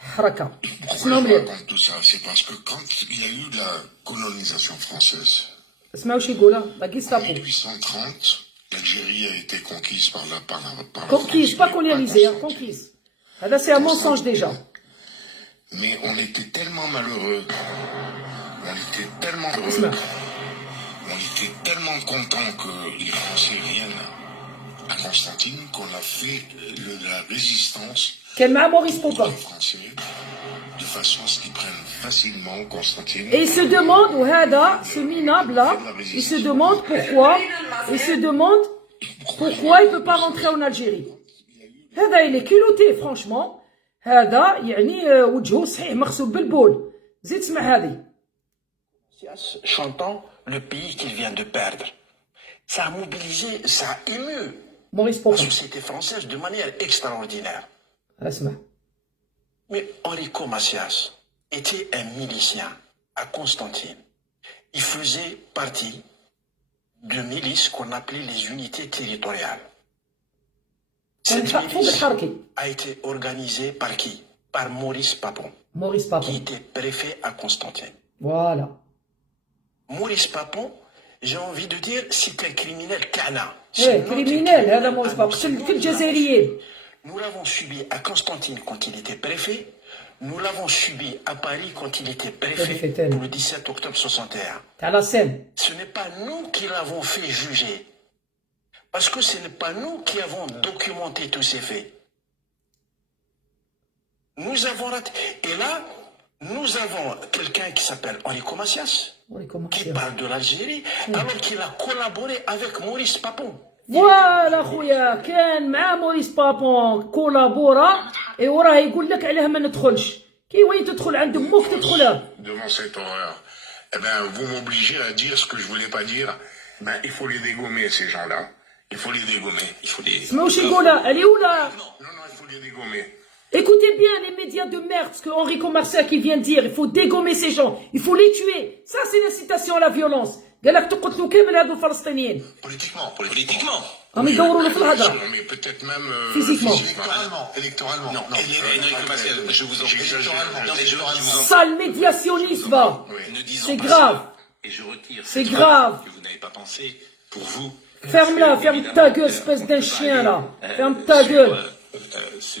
حركة. Raconte tout ça, c'est parce que quand il y a eu la colonisation française, اسمعوا شي يقولها لا en Gestapo. 1830, l'Algérie a été conquise par la Conquise, pas colonialisée, conquise. هذا c'est un mensonge déjà. Mais on était tellement malheureux, on était tellement content que les Français viennent à Constantine qu'on a fait la résistance كان مع موريس بوبا. français de façon à ce qu'ils prennent facilement Constantine. Et il se demande, ou هذا ce minable là, il se demande pourquoi il peut pas rentrer en Algérie. هذا il est culotté franchement. هذا يعني وجهه صحيح مغسول بالبول. زيد اسمع هذه. Chantant le pays qu'il vient de perdre. Ça a mobilisé, ça a ému la société française de manière extraordinaire. اسمع. Mais Enrico Macias était un milicien à Constantine. Il faisait partie de milices qu'on appelait les unités territoriales. Cette milice a été organisée par qui? Par Maurice Papon, qui était préfet à Constantine. Voilà. Maurice Papon, j'ai envie de dire, c'est un criminel cana. criminel, هذا Maurice Papon, c'est الجزائريين. Nous l'avons subi à Constantine quand il était préfet. Nous l'avons subi à Paris quand il était préfet le 17 octobre 61. Ce n'est pas nous qui l'avons fait juger. Parce que ce n'est pas nous qui avons documenté tous ces faits. Nous avons raté. Et là, nous avons quelqu'un qui s'appelle Enrico Macias, qui parle de l'Algérie, alors qu'il a collaboré avec Maurice Papon. Voilà خويا كان مع موريس بابون كولابورا اي وراه يقول لك علاه ما ندخلش كي وين تدخل عند امك تدخلها. Devant cette horreur, eh ben vous m'obligez à dire ce que je voulais pas dire. Ben il faut les dégommer ces gens-là. Il faut les dégommer. Il faut les. اسمعوا شي يقولها اللي ولا. Non, il faut les dégommer. Écoutez bien les médias de merde, ce que Enrico Marcial qui vient de dire, il faut dégommer ces gens, il faut les tuer. Ça c'est l'incitation à la violence. قال لك تقتلوا كامل هذو الفلسطينيين. Politiquement. راهم يدوروا له في الهضره. Mais peut-être même physiquement. Électoralement. Non. Je vous en prie. Sale médiationniste va. C'est grave. Et je retire. C'est grave. Que vous n'avez pas pensé pour vous. Ferme-la, ferme ta gueule, espèce d'un chien là. Ferme ta gueule.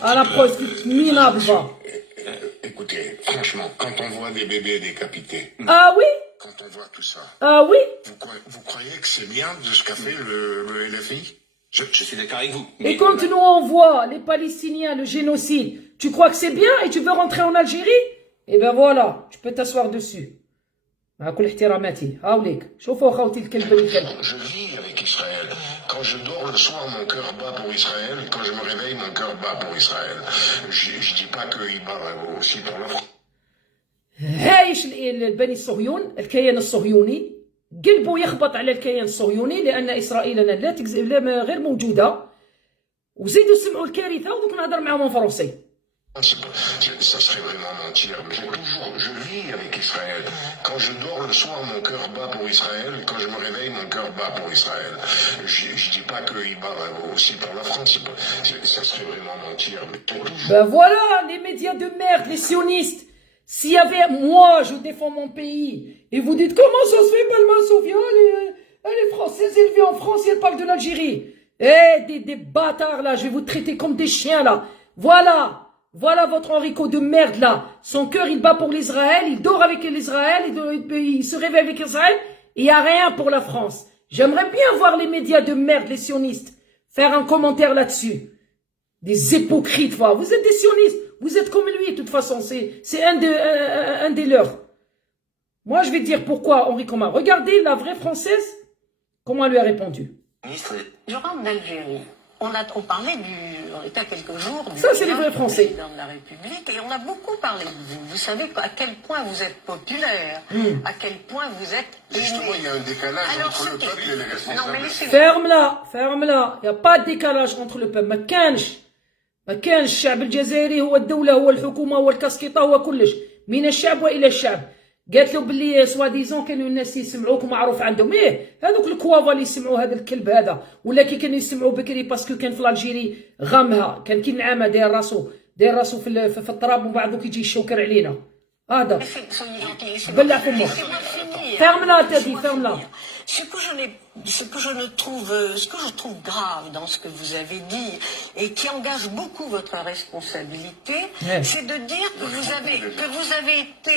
À la prostituée minable va. Écoutez, franchement, quand on voit des bébés décapités. Ah oui? Quand on voit tout ça. Ah oui? Vous croyez que c'est bien de ce qu'a fait le LFI? Je suis d'accord avec vous. Et quand nous on voit les Palestiniens, le génocide, tu crois que c'est bien et tu veux rentrer en Algérie? Eh ben voilà, tu peux t'asseoir dessus. مع كل احتراماتي هاوليك شوفوا خوتي الكلب الكلب. Je vis avec Israël. Quand je dors le soir, mon cœur bat pour Israël. Quand je me réveille, mon cœur bat pour Israël. Je dis pas qu'il bat aussi pour la France. هايش البني الصهيون الكيان الصهيوني قلبه يخبط على الكيان الصهيوني لأن إسرائيل لا غير موجودة وزيدوا سمعوا الكارثة ودوك نهضر معاهم فرنسي. Ça serait vraiment mentir. Je vis avec Israël. Quand je dors le soir, mon cœur bat pour Israël. Quand je me réveille, mon cœur bat pour Israël. Je dis pas qu'il bat aussi pour la France. Ça serait vraiment mentir. Ben voilà, les médias de merde, les sionistes. S'il y avait, moi, je défends mon pays, et vous dites, comment ça se fait, Palma Sofia, elle est française, elle vit en France, et elle parle de l'Algérie. Eh, des bâtards, là, je vais vous traiter comme des chiens, là. Voilà. Voilà votre Enrico de merde là. Son cœur il bat pour l'Israël, il dort avec l'Israël, il se réveille avec l'Israël. Il n'y a rien pour la France. J'aimerais bien voir les médias de merde, les sionistes, faire un commentaire là-dessus. Des hypocrites, voilà. Vous êtes des sionistes. Vous êtes comme lui, de toute façon. C'est un des leurs. Moi, je vais dire pourquoi Henri Comas. Regardez la vraie Française, comment elle lui a répondu. Je rentre d'Algérie. On parlait on était à quelques jours du Ça, c'est les vrais Français. président de la République et on a beaucoup parlé de vous. Vous savez à quel point vous êtes populaire, à quel point vous êtes aimé. Justement, il y a un décalage entre le peuple et les responsables. Non, mais laissez-moi. ferme-la. Il n'y a pas de décalage entre le peuple. ما كانش الشعب الجزائري هو الدولة هو الحكومة هو الكاسكيطة هو كلش من الشعب وإلى الشعب. قالت له باللي سوا ديزون كانوا الناس يسمعوك ومعروف عندهم هذوك الكوافا اللي يسمعوا هذا الكلب هذا ولا كي كانوا يسمعوا بكري باسكو كان في الجيري غامها كان كي نعامه داير راسو في التراب ومن بعد كيجي يشوكر علينا هذا بلع فمه ferme-la t'as dit ferme-la. Ce que je trouve grave dans ce que vous avez dit et qui engage beaucoup votre responsabilité, c'est de dire que vous avez été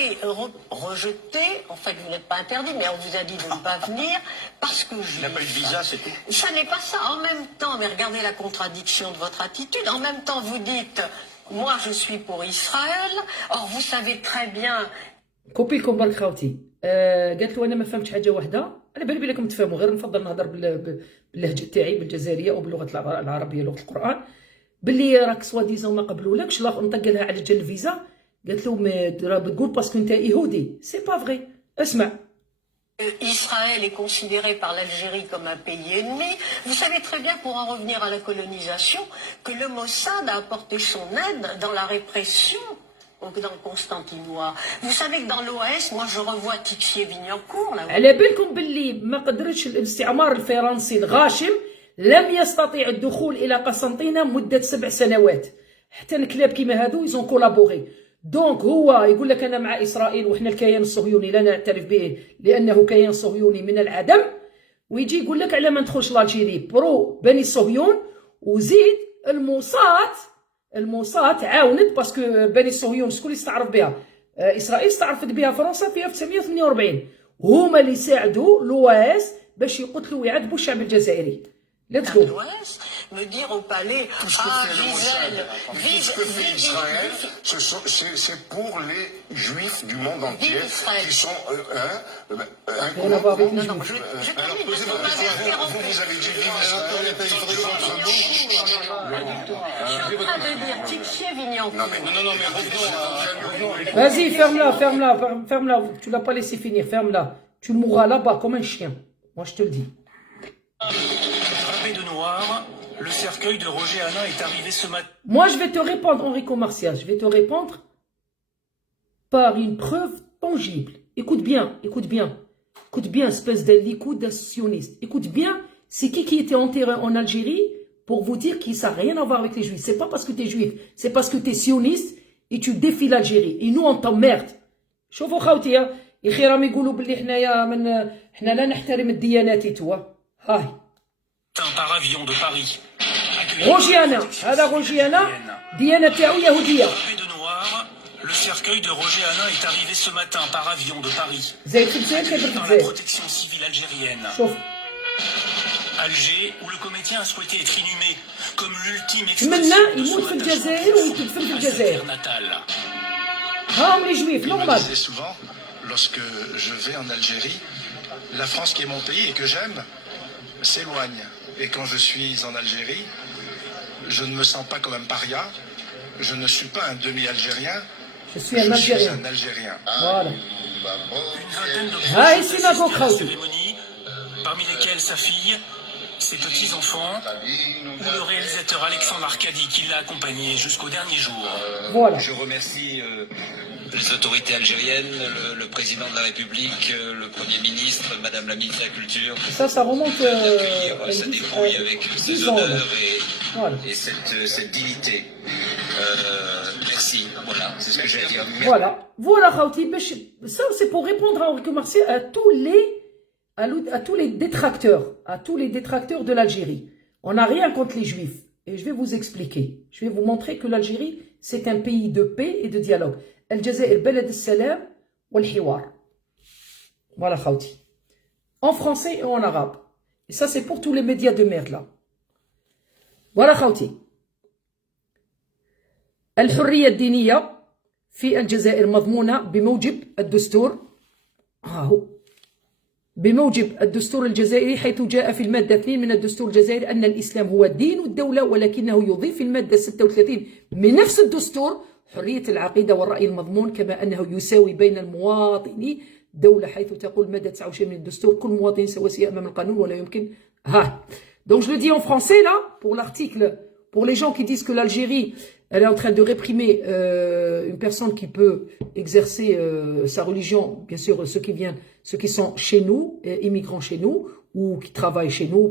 rejeté. En fait, vous n'êtes pas interdit, mais on vous a dit de ne pas venir parce que Il n'a pas eu de visa, c'est tout. Ça n'est pas ça. En même temps, mais regardez la contradiction de votre attitude. En même temps, vous dites, moi, je suis pour Israël. Or, vous savez très bien. كوبي لكم برك خاوتي قالت له انا ما فهمتش حاجه واحده على بالي بلكم تفهموا غير نفضل نهضر باللهجه تاعي بالجزائريه او باللغه العربيه لغه القران باللي راك سوا ديزون ما قبلولكش لا نطق لها على جال الفيزا قالت له راه بتقول باسكو انت يهودي سي با فغي اسمع. Israël est considéré par l'Algérie comme un pays ennemi. Vous savez très bien, pour en revenir à la colonisation, que le Mossad a apporté son aide dans la répression dans le Constantinois. Vous savez que dans l'OAS, moi je revois Tixier-Vignancourt. على بالكم باللي ما قدرتش الاستعمار الفرنسي الغاشم لم يستطيع الدخول الى قسنطينه مده 7 سنوات حتى الكلاب كيما هادو يزون كولابوري. دونك هو يقول لك انا مع اسرائيل وحنا الكيان الصهيوني لا نعترف به لانه كيان صهيوني من العدم ويجي يقول لك على ما ندخلش لالجيري برو بني الصهيون وزيد الموساد عاونت باسكو بني الصهيون شكون اللي استعرف بها اسرائيل استعرفت بها فرنسا في 1948 هما اللي ساعدوا لواس باش يقتلوا ويعذبوا الشعب الجزائري. Let's go. Me dire au palais, Tout ce que fait Israël, c'est pour les juifs du monde entier qui sont rien à voir avec les non, juifs. Alors posez votre question, vous avez dit vive Israël, je suis en train de dire Tixier-Vignancourt. Non, mais revenons. Vas-y, ferme-la. Tu l'as pas laissé finir, ferme-la. Tu mourras là-bas comme un chien. Moi, je te le dis. Drapé de noir, le cercueil de Roger Hanin est arrivé ce matin. Moi, je vais te répondre, Enrico Marcial. Je vais te répondre par une preuve tangible. Écoute bien, espèce de likoud sioniste. Écoute bien, c'est qui était enterré en Algérie pour vous dire que ça n'a rien à voir avec les juifs. C'est pas parce que tu es juif, c'est parce que tu es sioniste et tu défies l'Algérie. Et nous, on t'emmerde. شوفوا خوتي يا اخي راهم يقولوا باللي حنا لا نحترم الديانات توا. هاي. Par avion de Paris. روجيانا هذا روجيانا ديانة تاعو يهودية. De noir, le cercueil de Roger Hanin est arrivé ce matin par avion de Paris. زي الجزائر كيف Dans la الجزائر. protection civile algérienne. شوف. Alger, où le comédien a souhaité être inhumé comme l'ultime تمنى expression de يموت son في الجزائر ويدفن في attachement à sa الجزائر. terre natale. هاهم لي جويف Il me نورمال. disait souvent, lorsque je vais en Algérie, la France qui est mon pays et que j'aime s'éloigne. Et quand je suis en Algérie, je ne me sens pas comme un paria. Je ne suis pas un demi-algérien. Je suis un Algérien. Un Algérien. Voilà. Une vingtaine de Ah, proches ici, ont ma assisté à la Khouti. cérémonie, parmi lesquels sa fille, ses petits-enfants, ou le réalisateur Alexandre Arcadi qui l'a accompagné jusqu'au dernier jour. Voilà. Je remercie les autorités algériennes, le président de la République, le Premier ministre, Madame la ministre de la Culture, Ça remonte d'accueillir cette dépouille avec ces 10 ans. honneurs Voilà. et cette dignité. Merci, voilà, c'est ce que j'ai à dire. Voilà, Khouti. Ça, c'est pour répondre à Enrico Marcial à tous les détracteurs de l'Algérie. On n'a rien contre les juifs. Et je vais vous expliquer. Je vais vous montrer que l'Algérie, c'est un pays de paix et de dialogue. الجزائر بلد السلام والحوار. Voilà خاوتي. En français et en arabe. Et ça c'est pour tous les médias de merde là. Voilà خاوتي. الحرية الدينية في الجزائر مضمونة بموجب الدستور. هو بموجب الدستور الجزائري، حيث جاء في المادة 2 من الدستور الجزائري أن الإسلام هو دين الدولة، ولكنه يضيف في المادة 36 من نفس الدستور حرية العقيدة والرأي المضمون، كما أنه يساوي بين المواطنين دولة، حيث تقول المادة 29 من الدستور كل مواطن سواسية أمام القانون ولا يمكن. Donc je le dis en français là, pour l'article, pour les gens qui disent que l'Algérie, elle est en train de réprimer une personne qui peut exercer sa religion, bien sûr ceux qui sont chez nous, immigrants chez nous, ou qui travaillent chez nous.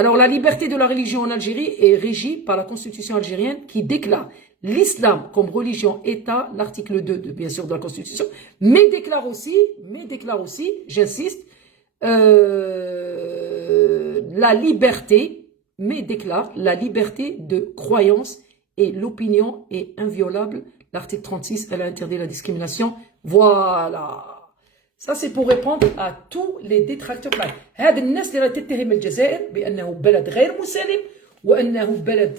Alors la liberté de la religion en Algérie est régie par la constitution algérienne qui déclare l'islam comme religion État, l'article 2 bien sûr de la constitution, mais déclare aussi, j'insiste, la liberté, mais déclare la liberté de croyance et l'opinion est inviolable. L'article 36, elle a interdit la discrimination. Voilà. Ça, c'est pour répondre à tous les détracteurs. هاد الناس اللي تتهم الجزائر بأنه بلد غير مسالم وأنه بلد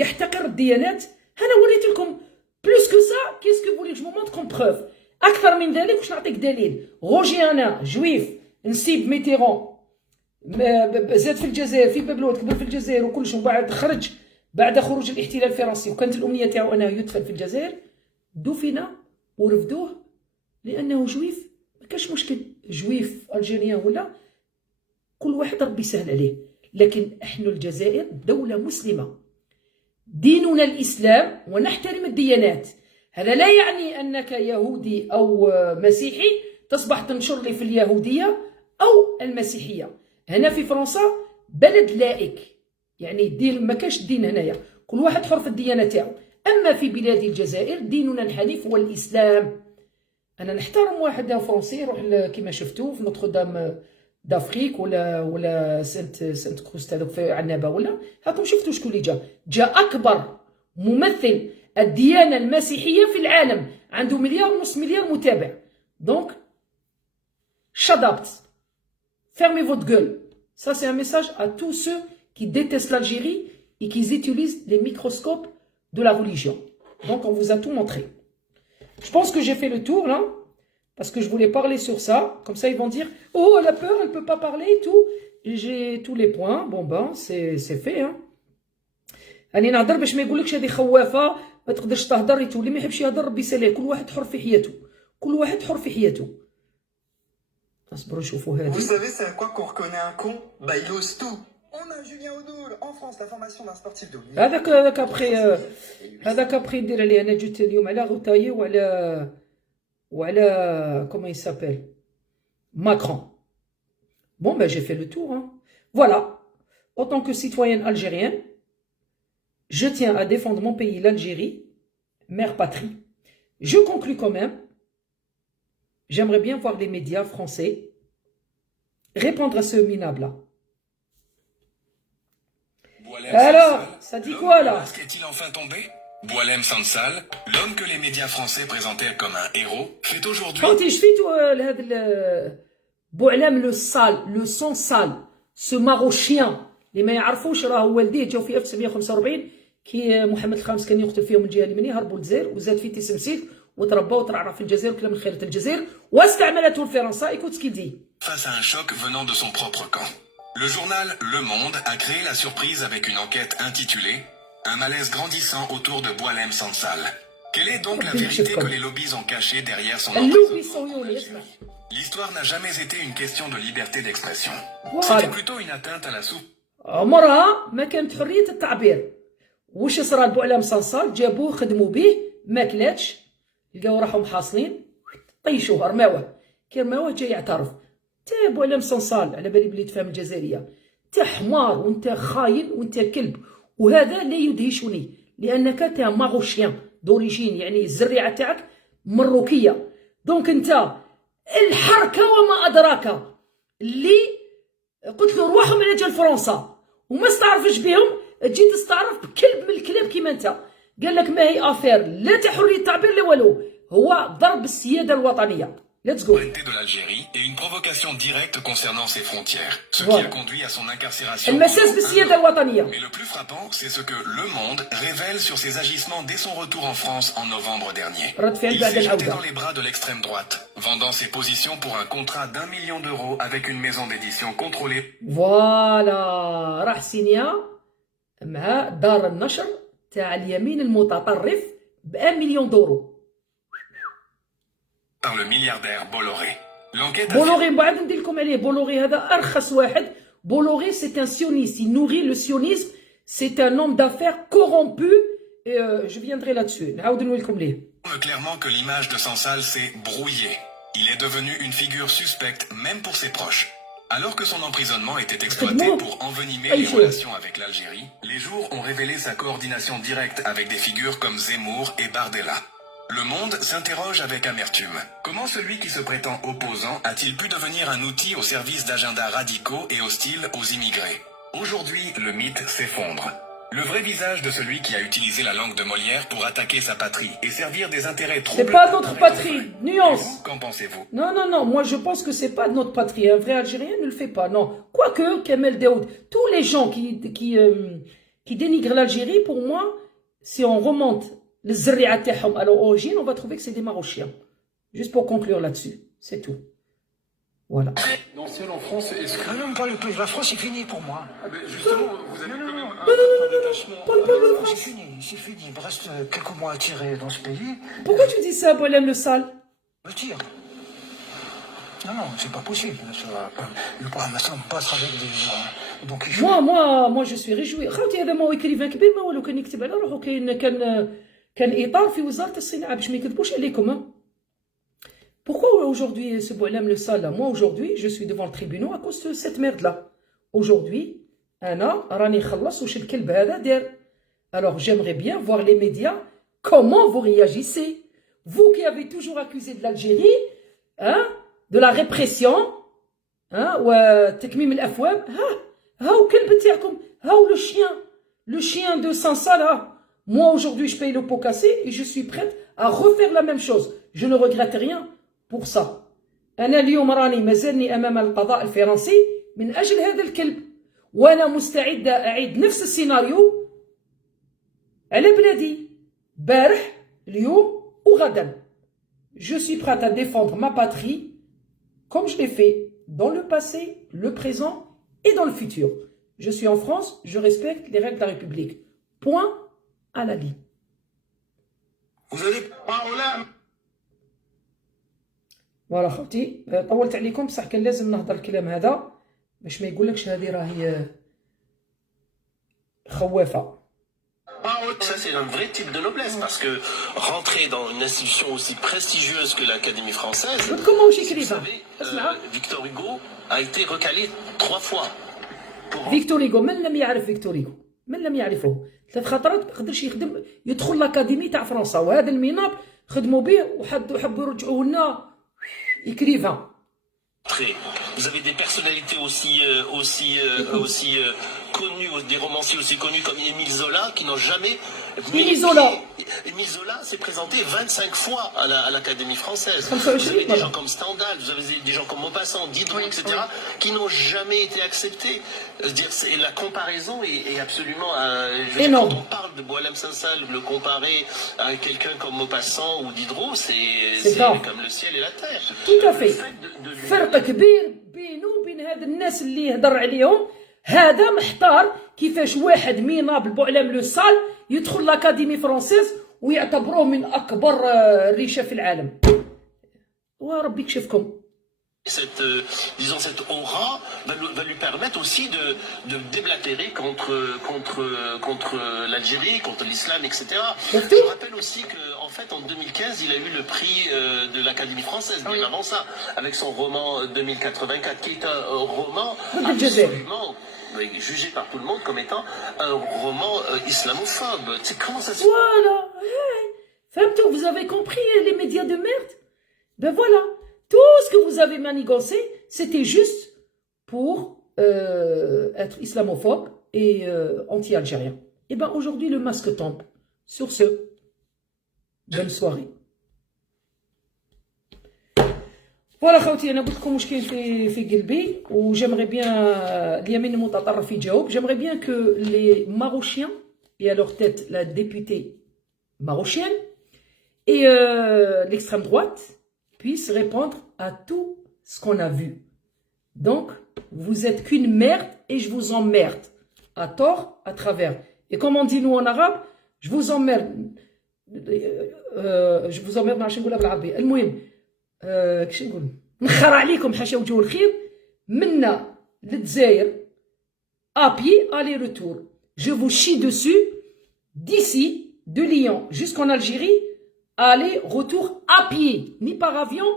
يحتقر الديانات. أنا وريت لكم plus que ça. Qu'est-ce que vous voulez que je vous montre comme preuve؟ أكثر من ذلك واش نعطيك دليل. روجي أنا جويف نسيب ميتيرون زاد في الجزائر في بابلود كبر في الجزائر وكلش، ومن بعد خرج بعد خروج الاحتلال الفرنسي وكانت الأمنية تاعو أنه يدخل في الجزائر، دفن ورفدوه لأنه جويف. ما كاش مشكل جويف ألجيريان ولا، كل واحد ربي يسهل عليه. لكن احنا الجزائر دولة مسلمة، ديننا الإسلام ونحترم الديانات. هذا لا يعني أنك يهودي أو مسيحي تصبح تنشر لي في اليهودية أو المسيحية. هنا في فرنسا بلد لائك، يعني الدين ما كاش الدين هنايا، كل واحد حر في الديانة تاعو. أما في بلاد الجزائر ديننا الحنيف هو الإسلام. أنا نحترم واحد فرنسي يروح كيما شفتوه في نوتر دام دافريك ولا سانت كروست هذوك في عنابة ولا هاكم شفتوا شكون اللي جا أكبر ممثل الديانة المسيحية في العالم، عنده 1.5 مليار متابع. دونك shut up, fermez votre gueule. Ça c'est un message à tous ceux qui détestent l'Algérie et qui utilisent les microscopes de la religion. Donc on vous a tout montré. Je pense que j'ai fait le tour là, parce que je voulais parler sur ça. Comme ça ils vont dire « Oh, elle a peur, elle ne peut pas parler et tout ». J'ai tous les points. Bon ben, c'est fait. Hein. أنا نهضر باش ما يقولكش هذه خوافة ما تقدرش تهضر et tout. اللي ما يحبش يهضر ربي يسليه، كل واحد حر في حياته. كل واحد حر في حياته. اصبروا شوفوا هذه. Vous savez c'est à quoi qu'on reconnaît un con? Bah il ose tout. On a Julien Audoul en France, la formation d'un sportif de haut niveau. هذاك ابخي ندير عليه. انا جيت اليوم على غوتايي وعلى comment il s'appelle Macron. Bon ben j'ai fait le tour. Hein. Voilà. En tant que citoyenne algérienne, je tiens à défendre mon pays, l'Algérie, mère patrie. Je conclus quand même. J'aimerais bien voir les médias français répondre à ce minable-là. Alors, ça dit quoi là? Est-il enfin tombé? Boualem Sansal, l'homme que les médias français présentèrent comme un héros, fait aujourd'hui... Quand je fais Boualem le sale, le sang sale, ce marochien, اللي ما يعرفوش راه والديه جاو في 1945 كي محمد الخامس كان يقتل فيهم من الجهه اليمنيه، هربوا للجزائر وزاد في تسمسيل وتربى وترعرع في الجزائر وكلا من خيرة الجزائر واستعملته الفرنسا. Écoute ce qu'il dit. Face à un choc venant de son propre camp, le journal Le Monde a créé la surprise avec une enquête intitulée « Un malaise grandissant autour de Boualem Sansal ». Quelle est donc la vérité que les lobbies ont cachée derrière son emprisonnement? L'histoire n'a jamais été une question de liberté d'expression. C'était plutôt une atteinte à la soupe. عمرها ما كانت حرية التعبير. واش صرا لبوعلام صنصال؟ جابوه خدموا به ما كلاتش، لقاو راحوا محاصلين طيشوه رماوه. كي رماوه جا يعترف. انت بوعلام صنصال على بالي بلي تفهم الجزائريه، انت حمار وانت خاين وانت كلب، وهذا لا يدهشني لانك انت ماغوشيان دوريجين، يعني الزريعه تاعك مروكيه. دونك انت الحركه وما ادراك اللي قلت له روحوا من اجل فرنسا وما استعرفش بهم، تجي تستعرف بكلب من الكلاب كيما انت. قال لك ما هي افير لا تاع حريه التعبير لا والو، هو ضرب السياده الوطنيه. Let's go. De l'Algérie et une provocation directe concernant ses frontières, ce qui a conduit à son incarcération. المساس بالسياده الوطنيه. Mais le plus frappant, c'est ce que Le Monde révèle sur ses agissements dès son retour en France en novembre dernier. Il s'est jeté dans les bras de l'extrême droite, vendant ses positions pour un contrat d'1 million d'euros avec une maison d'édition contrôlée. Voilà, راح سينيا مع دار النشر تاع اليمين المتطرف ب1 مليون دورو. Par le milliardaire Bolloré. L'enquête Bolloré, بعد ندير لكم عليه. Bolloré هذا أرخص واحد. Bolloré c'est un sioniste, il nourrit le sionisme, c'est un homme d'affaires corrompu et je viendrai là-dessus. نعاود نقول لكم ليه. Clairement que l'image de Sansal s'est brouillée. Il est devenu une figure suspecte même pour ses proches. Alors que son emprisonnement était exploité pour envenimer les relations avec l'Algérie, les jours ont révélé sa coordination directe avec des figures comme Zemmour et Bardella. Le Monde s'interroge avec amertume. Comment celui qui se prétend opposant a-t-il pu devenir un outil au service d'agendas radicaux et hostiles aux immigrés? Aujourd'hui, le mythe s'effondre. Le vrai visage de celui qui a utilisé la langue de Molière pour attaquer sa patrie et servir des intérêts troubles. C'est pas notre patrie, nuance. Qu'en pensez-vous? Non, non, non, moi je pense que c'est pas de notre patrie. Un vrai Algérien ne le fait pas, non. Quoique, Kamel Daoud, tous les gens qui dénigrent l'Algérie, pour moi, si on remonte les zerri'at تاعهم à l'origine, on va trouver que c'est des Marochiens. Juste pour conclure là-dessus, c'est tout. Voilà. Non, celle en France, est-ce que... Non, pas le pays. La France, c'est fini pour moi. Ah ben justement, vous avez quand même un détachement... C'est fini. Il me reste quelques mois à tirer dans ce pays. Pourquoi tu dis ça, Boilem le sale? Je tire. Non, non, c'est pas possible. Le problème, ça me passe avec des gens. Donc, moi, je suis réjoui. خاوتي هذا ما هو écrivain كبير، ما والو كان يكتب على روحو. كان إطار في وزارة الصناعة باش ما يكذبوش عليكم. Pourquoi aujourd'hui ce Boilem le sale là? Moi aujourd'hui, je suis devant le tribunal à cause de cette merde là. Aujourd'hui, أنا راني خلص وش الكلب هذا دار. Alors j'aimerais bien voir les médias comment vous réagissez. Vous qui avez toujours accusé de l'Algérie, hein, de la répression, hein, وتكميم الأفواه. هاو كلب تاعكم، هاو le chien de Sansal là. Moi aujourd'hui je paye le pot cassé et je suis prête à refaire la même chose. Je ne regrette rien pour ça. أنا اليوم راني مازالني أمام القضاء الفرنسي من أجل هذا الكلب، وأنا مستعدة أعيد نفس السيناريو على بلادي بارح اليوم وغدا. Je suis prête à défendre ma patrie comme je l'ai fait dans le passé, le présent et dans le futur. Je suis en France, je respecte les règles de la République. Point à la ligne. Vous allez pas là. فوالا خوتي، طولت عليكم بصح كان لازم نهضر الكلام هذا باش ما يقولكش هذه راهي خوافه. Ça, c'est un vrai type de noblesse, parce que rentrer dans une institution aussi prestigieuse que l'Académie française, vous savez, Victor Hugo a été recalé 3 fois. Victor Hugo, من لم يعرف فيكتور هيغو؟ من لم يعرفه؟ 3 خطرات ما قدرش يخدم يدخل لاكاديمي تاع فرنسا، وهذا المناب خدموا به وحبوا يرجعوه لنا écrivain. Vous avez des personnalités aussi connues, des romanciers aussi connus comme Émile Zola, qui n'ont jamais... Émile Zola s'est présenté 25 fois à l'Académie française. Vous avez des gens comme Stendhal, vous avez des gens comme Maupassant, Diderot, etc., qui n'ont jamais été acceptés. C'est-à-dire, la comparaison est absolument... quand on parle de Boilem Sansal, le comparer à quelqu'un comme Maupassant ou Diderot, c'est comme le ciel et la terre. Tout à fait. فرق كبير بينه وبين هاد الناس اللي يهضر عليهم. هذا محتار كيفاش واحد مينابل بوعلام لو سال يدخل لاكاديمي فرونسيز ويعتبروه من اكبر الريشه في العالم. وربي يكشفكم. Cette aura va lui permettre aussi de déblatérer contre l'Algérie, contre l'islam, etc. Je rappelle aussi qu'en fait, en 2015, il a eu le prix de l'Académie française, bien avant ça, avec son roman 2084, qui est un roman absolument jugé par tout le monde comme étant un roman islamophobe. Tu sais comment ça se fait? Voilà. Fabto, vous avez compris les médias de merde? Ben voilà. Tout ce que vous avez manigancé, c'était juste pour être islamophobe et anti-algérien. Et bien aujourd'hui, le masque tombe. Sur ce, bonne soirée. فوالا خوتي انا قلت لكم واش كاين في قلبي وجيمغي بيان اليمين المتطرف يجاوب. J'aimerais bien que les Marocains et à leur tête la députée marocaine et l'extrême droite puissent répondre à tout ce qu'on a vu. Donc vous êtes qu'une merde et je vous emmerde à tort à travers. Et comme on dit nous en arabe, je vous emmerde ماشي نقولها بالعربي. المهم كيش نقول نخر عليكم حاشا وجه الخير منا للجزائر ابي aller retour. Je vous chie dessus d'ici de Lyon jusqu'en Algérie aller retour à pied, ni par avion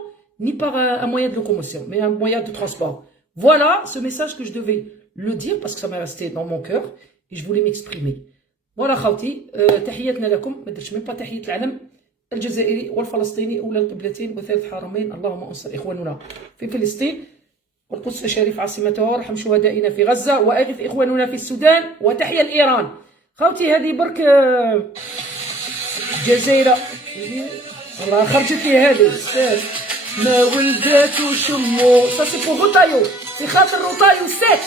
ni par un moyen de locomotion mais un moyen de transport. Voilà ce message que je devais le dire parce que ça m'est resté dans mon cœur et je voulais m'exprimer. Voilà خوتي تحياتنا لكم. ما درتش ميم با تحية العلم الجزائري والفلسطيني أولى القبلتين وثالث حرمين. اللهم انصر إخواننا في فلسطين والقدس الشريف عاصمتها وارحم شهدائنا في غزة وأغث إخواننا في السودان وتحية لإيران. خوتي هذه برك جزيرة والله خرجت لي هذه ما ولدات وشمو سا سي بو روتايو سي خاطر روتايو سيت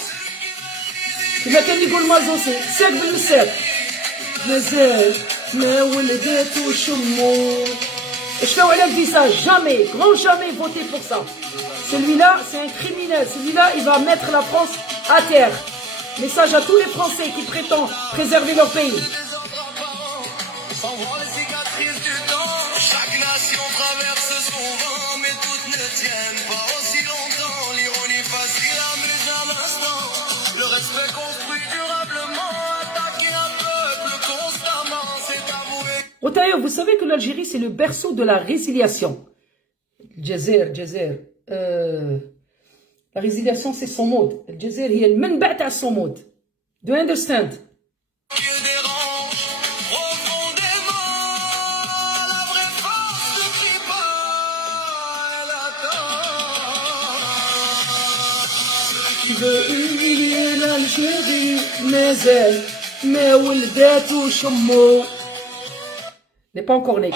كما كان يقول مازوسي سيك بالمساك مازال ما ولدات وشمو. شنو على الفيساج jamais grand jamais voté pour ça. Celui-là c'est un criminel. Celui-là il va mettre la France à terre. Message à tous les Français qui prétendent préserver leur pays. Chaque nation traverse son vent, mais toutes ne tiennent pas aussi longtemps. L'ironie facile amuse un instant. Le respect construit durablement. Attaquer un peuple constamment, c'est avoué. D'ailleurs, vous savez que l'Algérie c'est le berceau de la résiliation. Jazair. La résiliation c'est son mode. Jazair هي المنبع تاع son mode. Do you understand? Tu veux humilier l'Algérie, مازال ما ولدات وشمو. n'est pas encore né.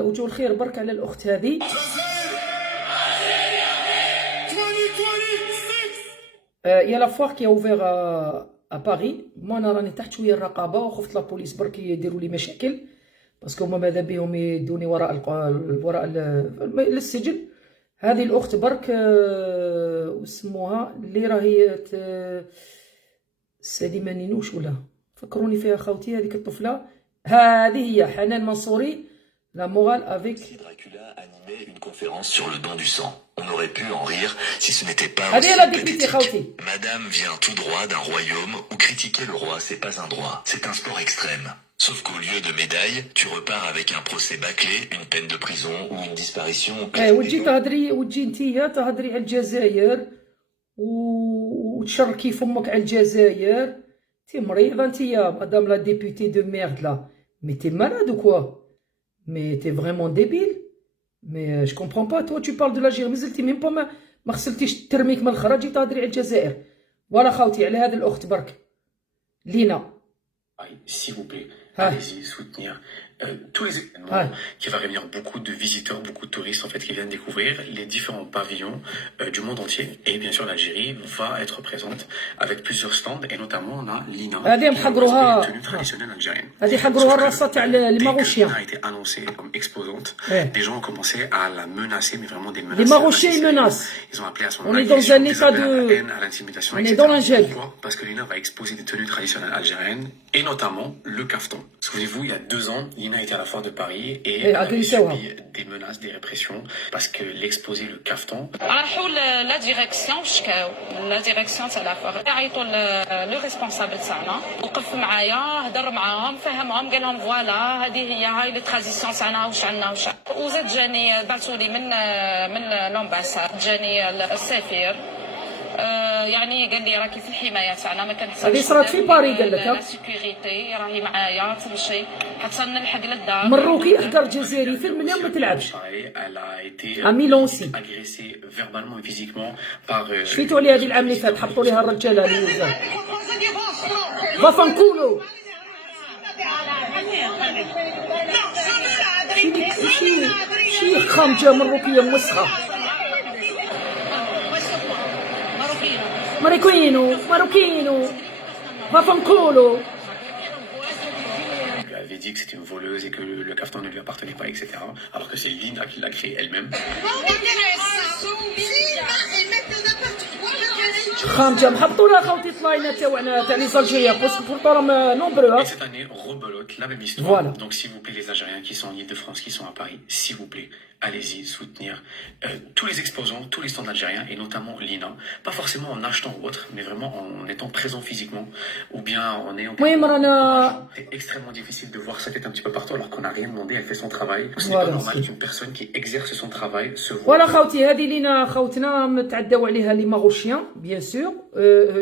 وجه الخير برك على الأخت هذه. Il y a la foire qui a ouvert à Paris. moi انا راني تحت شويه الرقابه وخفت لا بوليس برك يديروا لي مشاكل باسكو هما ماذا بهم يدوني وراء للسجن. هذه الاخت برك وسموها اللي راهي سليمه نينوش ولا فكروني فيها خوتي هذيك الطفله. هذه هي حنان منصوري la morale avec Dracula animait une conférence sur le don du sang. On aurait pu en rire si ce n'était pas aussi pathétique. Madame vient tout droit d'un royaume où critiquer le roi, c'est pas un droit, c'est un sport extrême. Sauf qu'au lieu de médaille, tu repars avec un procès bâclé, une peine de prison ou une disparition. وتجي نتيا تهضري على الجزائر وتشركي فمك على الجزائر. تي مريضه نتيا مدام لا ديبوتي دو ميرد لا. مي تي malade ou quoi? Mais t'es vraiment débile. Mais je comprends pas. Toi tu parles de l'Algérie مازلتي ميم با ما غسلتيش ترميك من الخرا جيت تهضري على الجزائر. فوالا خوتي على هذه الاخت برك لينا. S'il vous plaît, allez-y soutenir tous les événements qui va réunir beaucoup de visiteurs, beaucoup de touristes en fait qui viennent découvrir les différents pavillons du monde entier. Et bien sûr l'Algérie va être présente avec plusieurs stands et notamment on a l'INA, هذه محقروها tenue traditionnelle algérienne. هذه حقروها الرصه تاع الماروشيان. a été annoncée comme exposante. Les gens ont commencé à la menacer, mais vraiment des menaces. Les Marocains ils menacent. Ils ont appelé à son on est dans un état de à l'intimidation. On est dans l'ingèle. Pourquoi? Parce que l'INA va exposer des tenues traditionnelles algériennes et notamment le caftan. Souvenez-vous, il y a 2 ans, l'INA était à la foire de Paris et elle a subi des menaces, des répressions parce que l'exposé le caftan. راحوا لا ديريكسيون شكاو لا ديريكسيون تاع لا فور عيطوا لو ريسبونسابل تاعنا وقف معايا هضر معاهم فهمهم قال لهم فوالا هذه هي هاي لي تراديسيون تاعنا واش عندنا واش وزاد جاني بعثوا لي من لومباساد جاني السفير يعني قال لي راكي في الحمايه تاعنا ما كنحتاجش هذه صرات في باري قال لك لا سيكوريتي راهي معايا تمشي حتى نلحق للدار. مروكي حكر جزائري في المنام ما تلعبش. ميلون سي شفيتوا عليها هذه العام اللي فات حطوا ليها الرجاله اللي وزاد فافنكولو شي خامجة مروكية موسخة. Maroquino, Vafancolo. On lui avait dit que c'était une voleuse et que le caftan ne lui appartenait pas, etc. Alors que c'est Lina qui l'a créé elle-même. خامجة محبطولة خوتي طلاينة تاعنا تاع لي زالجيريا باسكو راهم نومبرو. Et cette année, rebelote, la même histoire. Voilà. Donc s'il vous plaît les Algériens qui sont en Ile-de-France, qui sont à Paris, s'il vous plaît, allez-y soutenir tous les exposants, tous les stands algériens et notamment Lina. Pas forcément en achetant ou autre, mais vraiment en étant présent physiquement ou bien en ayant... C'est extrêmement difficile de voir sa tête un petit peu partout alors qu'on n'a rien demandé, elle fait son travail. Ce n'est pas normal qu'une personne qui exerce son travail se voit... Voilà خوتي هذه لينا خوتنا متعداو عليها لي ماروشيان bien sûr.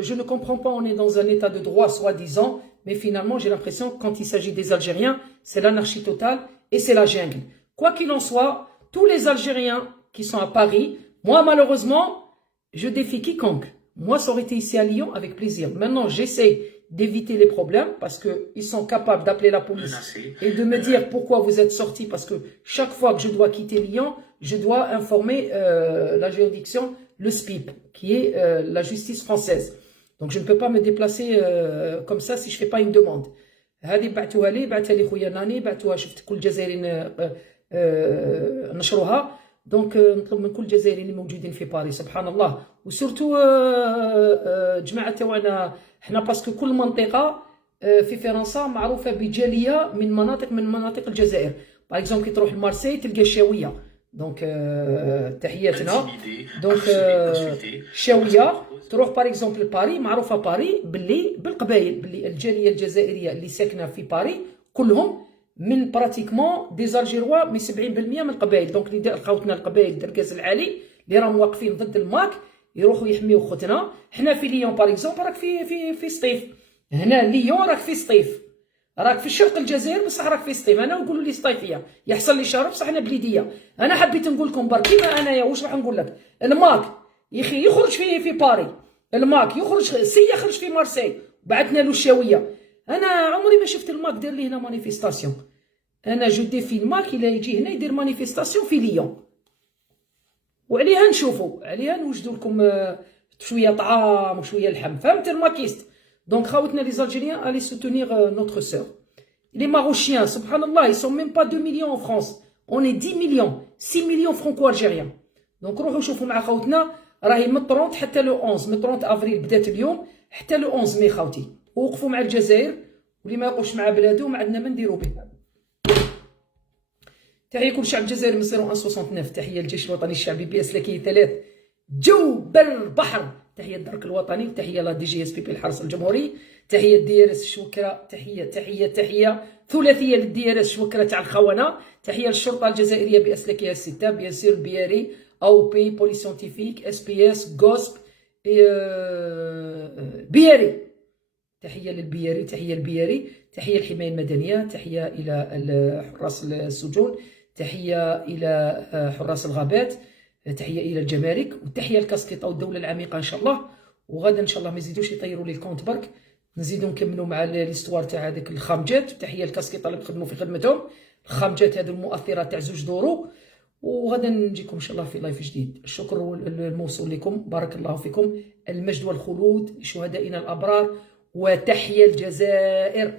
Je ne comprends pas, on est dans un état de droit soi-disant, mais finalement j'ai l'impression que quand il s'agit des Algériens, c'est l'anarchie totale et c'est la jungle. Quoi qu'il en soit, tous les Algériens qui sont à Paris, moi malheureusement, je défie quiconque. Moi ça aurait été ici à Lyon avec plaisir. Maintenant j'essaie d'éviter les problèmes parce qu'ils sont capables d'appeler la police et de me dire pourquoi vous êtes sortis, parce que chaque fois que je dois quitter Lyon, je dois informer la juridiction, le SPIP, qui est la justice française. Donc je ne peux pas me déplacer comme ça si je ne fais pas une demande. هذه بعتها لي خويا ناني، بعتوها شفت كل الجزائريين نشروها. دونك نطلب من كل الجزائريين اللي موجودين في باريس سبحان الله، وسورتو جماعه تاعنا حنا باسكو كل منطقه في فرنسا معروفه بجاليه من مناطق الجزائر. باغ اكزومبل كي تروح لمارسي تلقى الشاويه، دونك تحياتنا. دونك شاويه تروح باغ اكزومبل باري، معروفه باري باللي بالقبائل، باللي الجاليه الجزائريه اللي ساكنه في باري كلهم من براتيكمون دي زالجيروا من 70% من القبائل. دونك اللي دار خوتنا القبائل دركاز العالي اللي راهم واقفين ضد الماك يروحوا يحميو خوتنا. حنا في ليون باغ اكزومبل راك في سطيف، هنا ليون راك في سطيف، راك في شرق الجزائر بصح راك في سطيف. انا نقولوا لي سطيفيه يحصل لي شرف بصح انا بليديه. انا حبيت نقول لكم برك كيما انايا واش راح نقول لك. الماك يخي يخرج في باري، الماك يخرج يخرج في مارسي، بعثنا له الشاويه. انا عمري ما شفت الماك دار لي هنا مانيفيستاسيون. انا جو ديفي الماك الى يجي هنا يدير مانيفيستاسيون في ليون، وعليها نشوفوا، عليها نوجدوا لكم شويه طعام وشويه لحم، فهمت الماكيست. دونك خاوتنا لي زالجيريان allez soutenir notre sœur. Les Marochiens, subhanallah, ils sont même pas 2 millions en France. On est 10 millions, 6 millions franco-algériens. دونك روحوا شوفوا مع خوتنا، راهي من 30 حتى لو 11، من 30 افريل بدات اليوم حتى لو 11 مي خوتي. ووقفوا مع الجزائر، واللي ما يوقفش مع بلادو ما عندنا ما نديرو به. تحية كل شعب الجزائر من 0169. تحية للجيش الوطني الشعبي بأسلكية 3 جو بر بحر. تحية الدرك الوطني، تحية لا دي جي اس بي بي الحرس الجمهوري، تحية الدي ار اس الشوكرة، تحية ثلاثية للدي ار اس الشوكرة تاع الخونة، تحية للشرطة الجزائرية بأسلكية 6 بيان سير البياري او بي بولي سيونتيفيك اس بي اس غوسب بياري. تحية للبياري، تحية البياري، تحية الحماية المدنية، تحية إلى حراس السجون، تحية إلى حراس الغابات، تحية إلى الجمارك، وتحية لكاسكيطة والدولة العميقة إن شاء الله. وغدا إن شاء الله ما يزيدوش يطيروا لي الكونت برك، نزيدو نكملوا مع ليستوار تاع هذيك الخامجات. تحية لكاسكيطة اللي بخدموا في خدمتهم، الخامجات هذو المؤثرات تاع 2 دورو. وغدا نجيكم إن شاء الله في لايف جديد. الشكر الموصول لكم، بارك الله فيكم، المجد والخلود لشهدائنا الأبرار، وتحية الجزائر.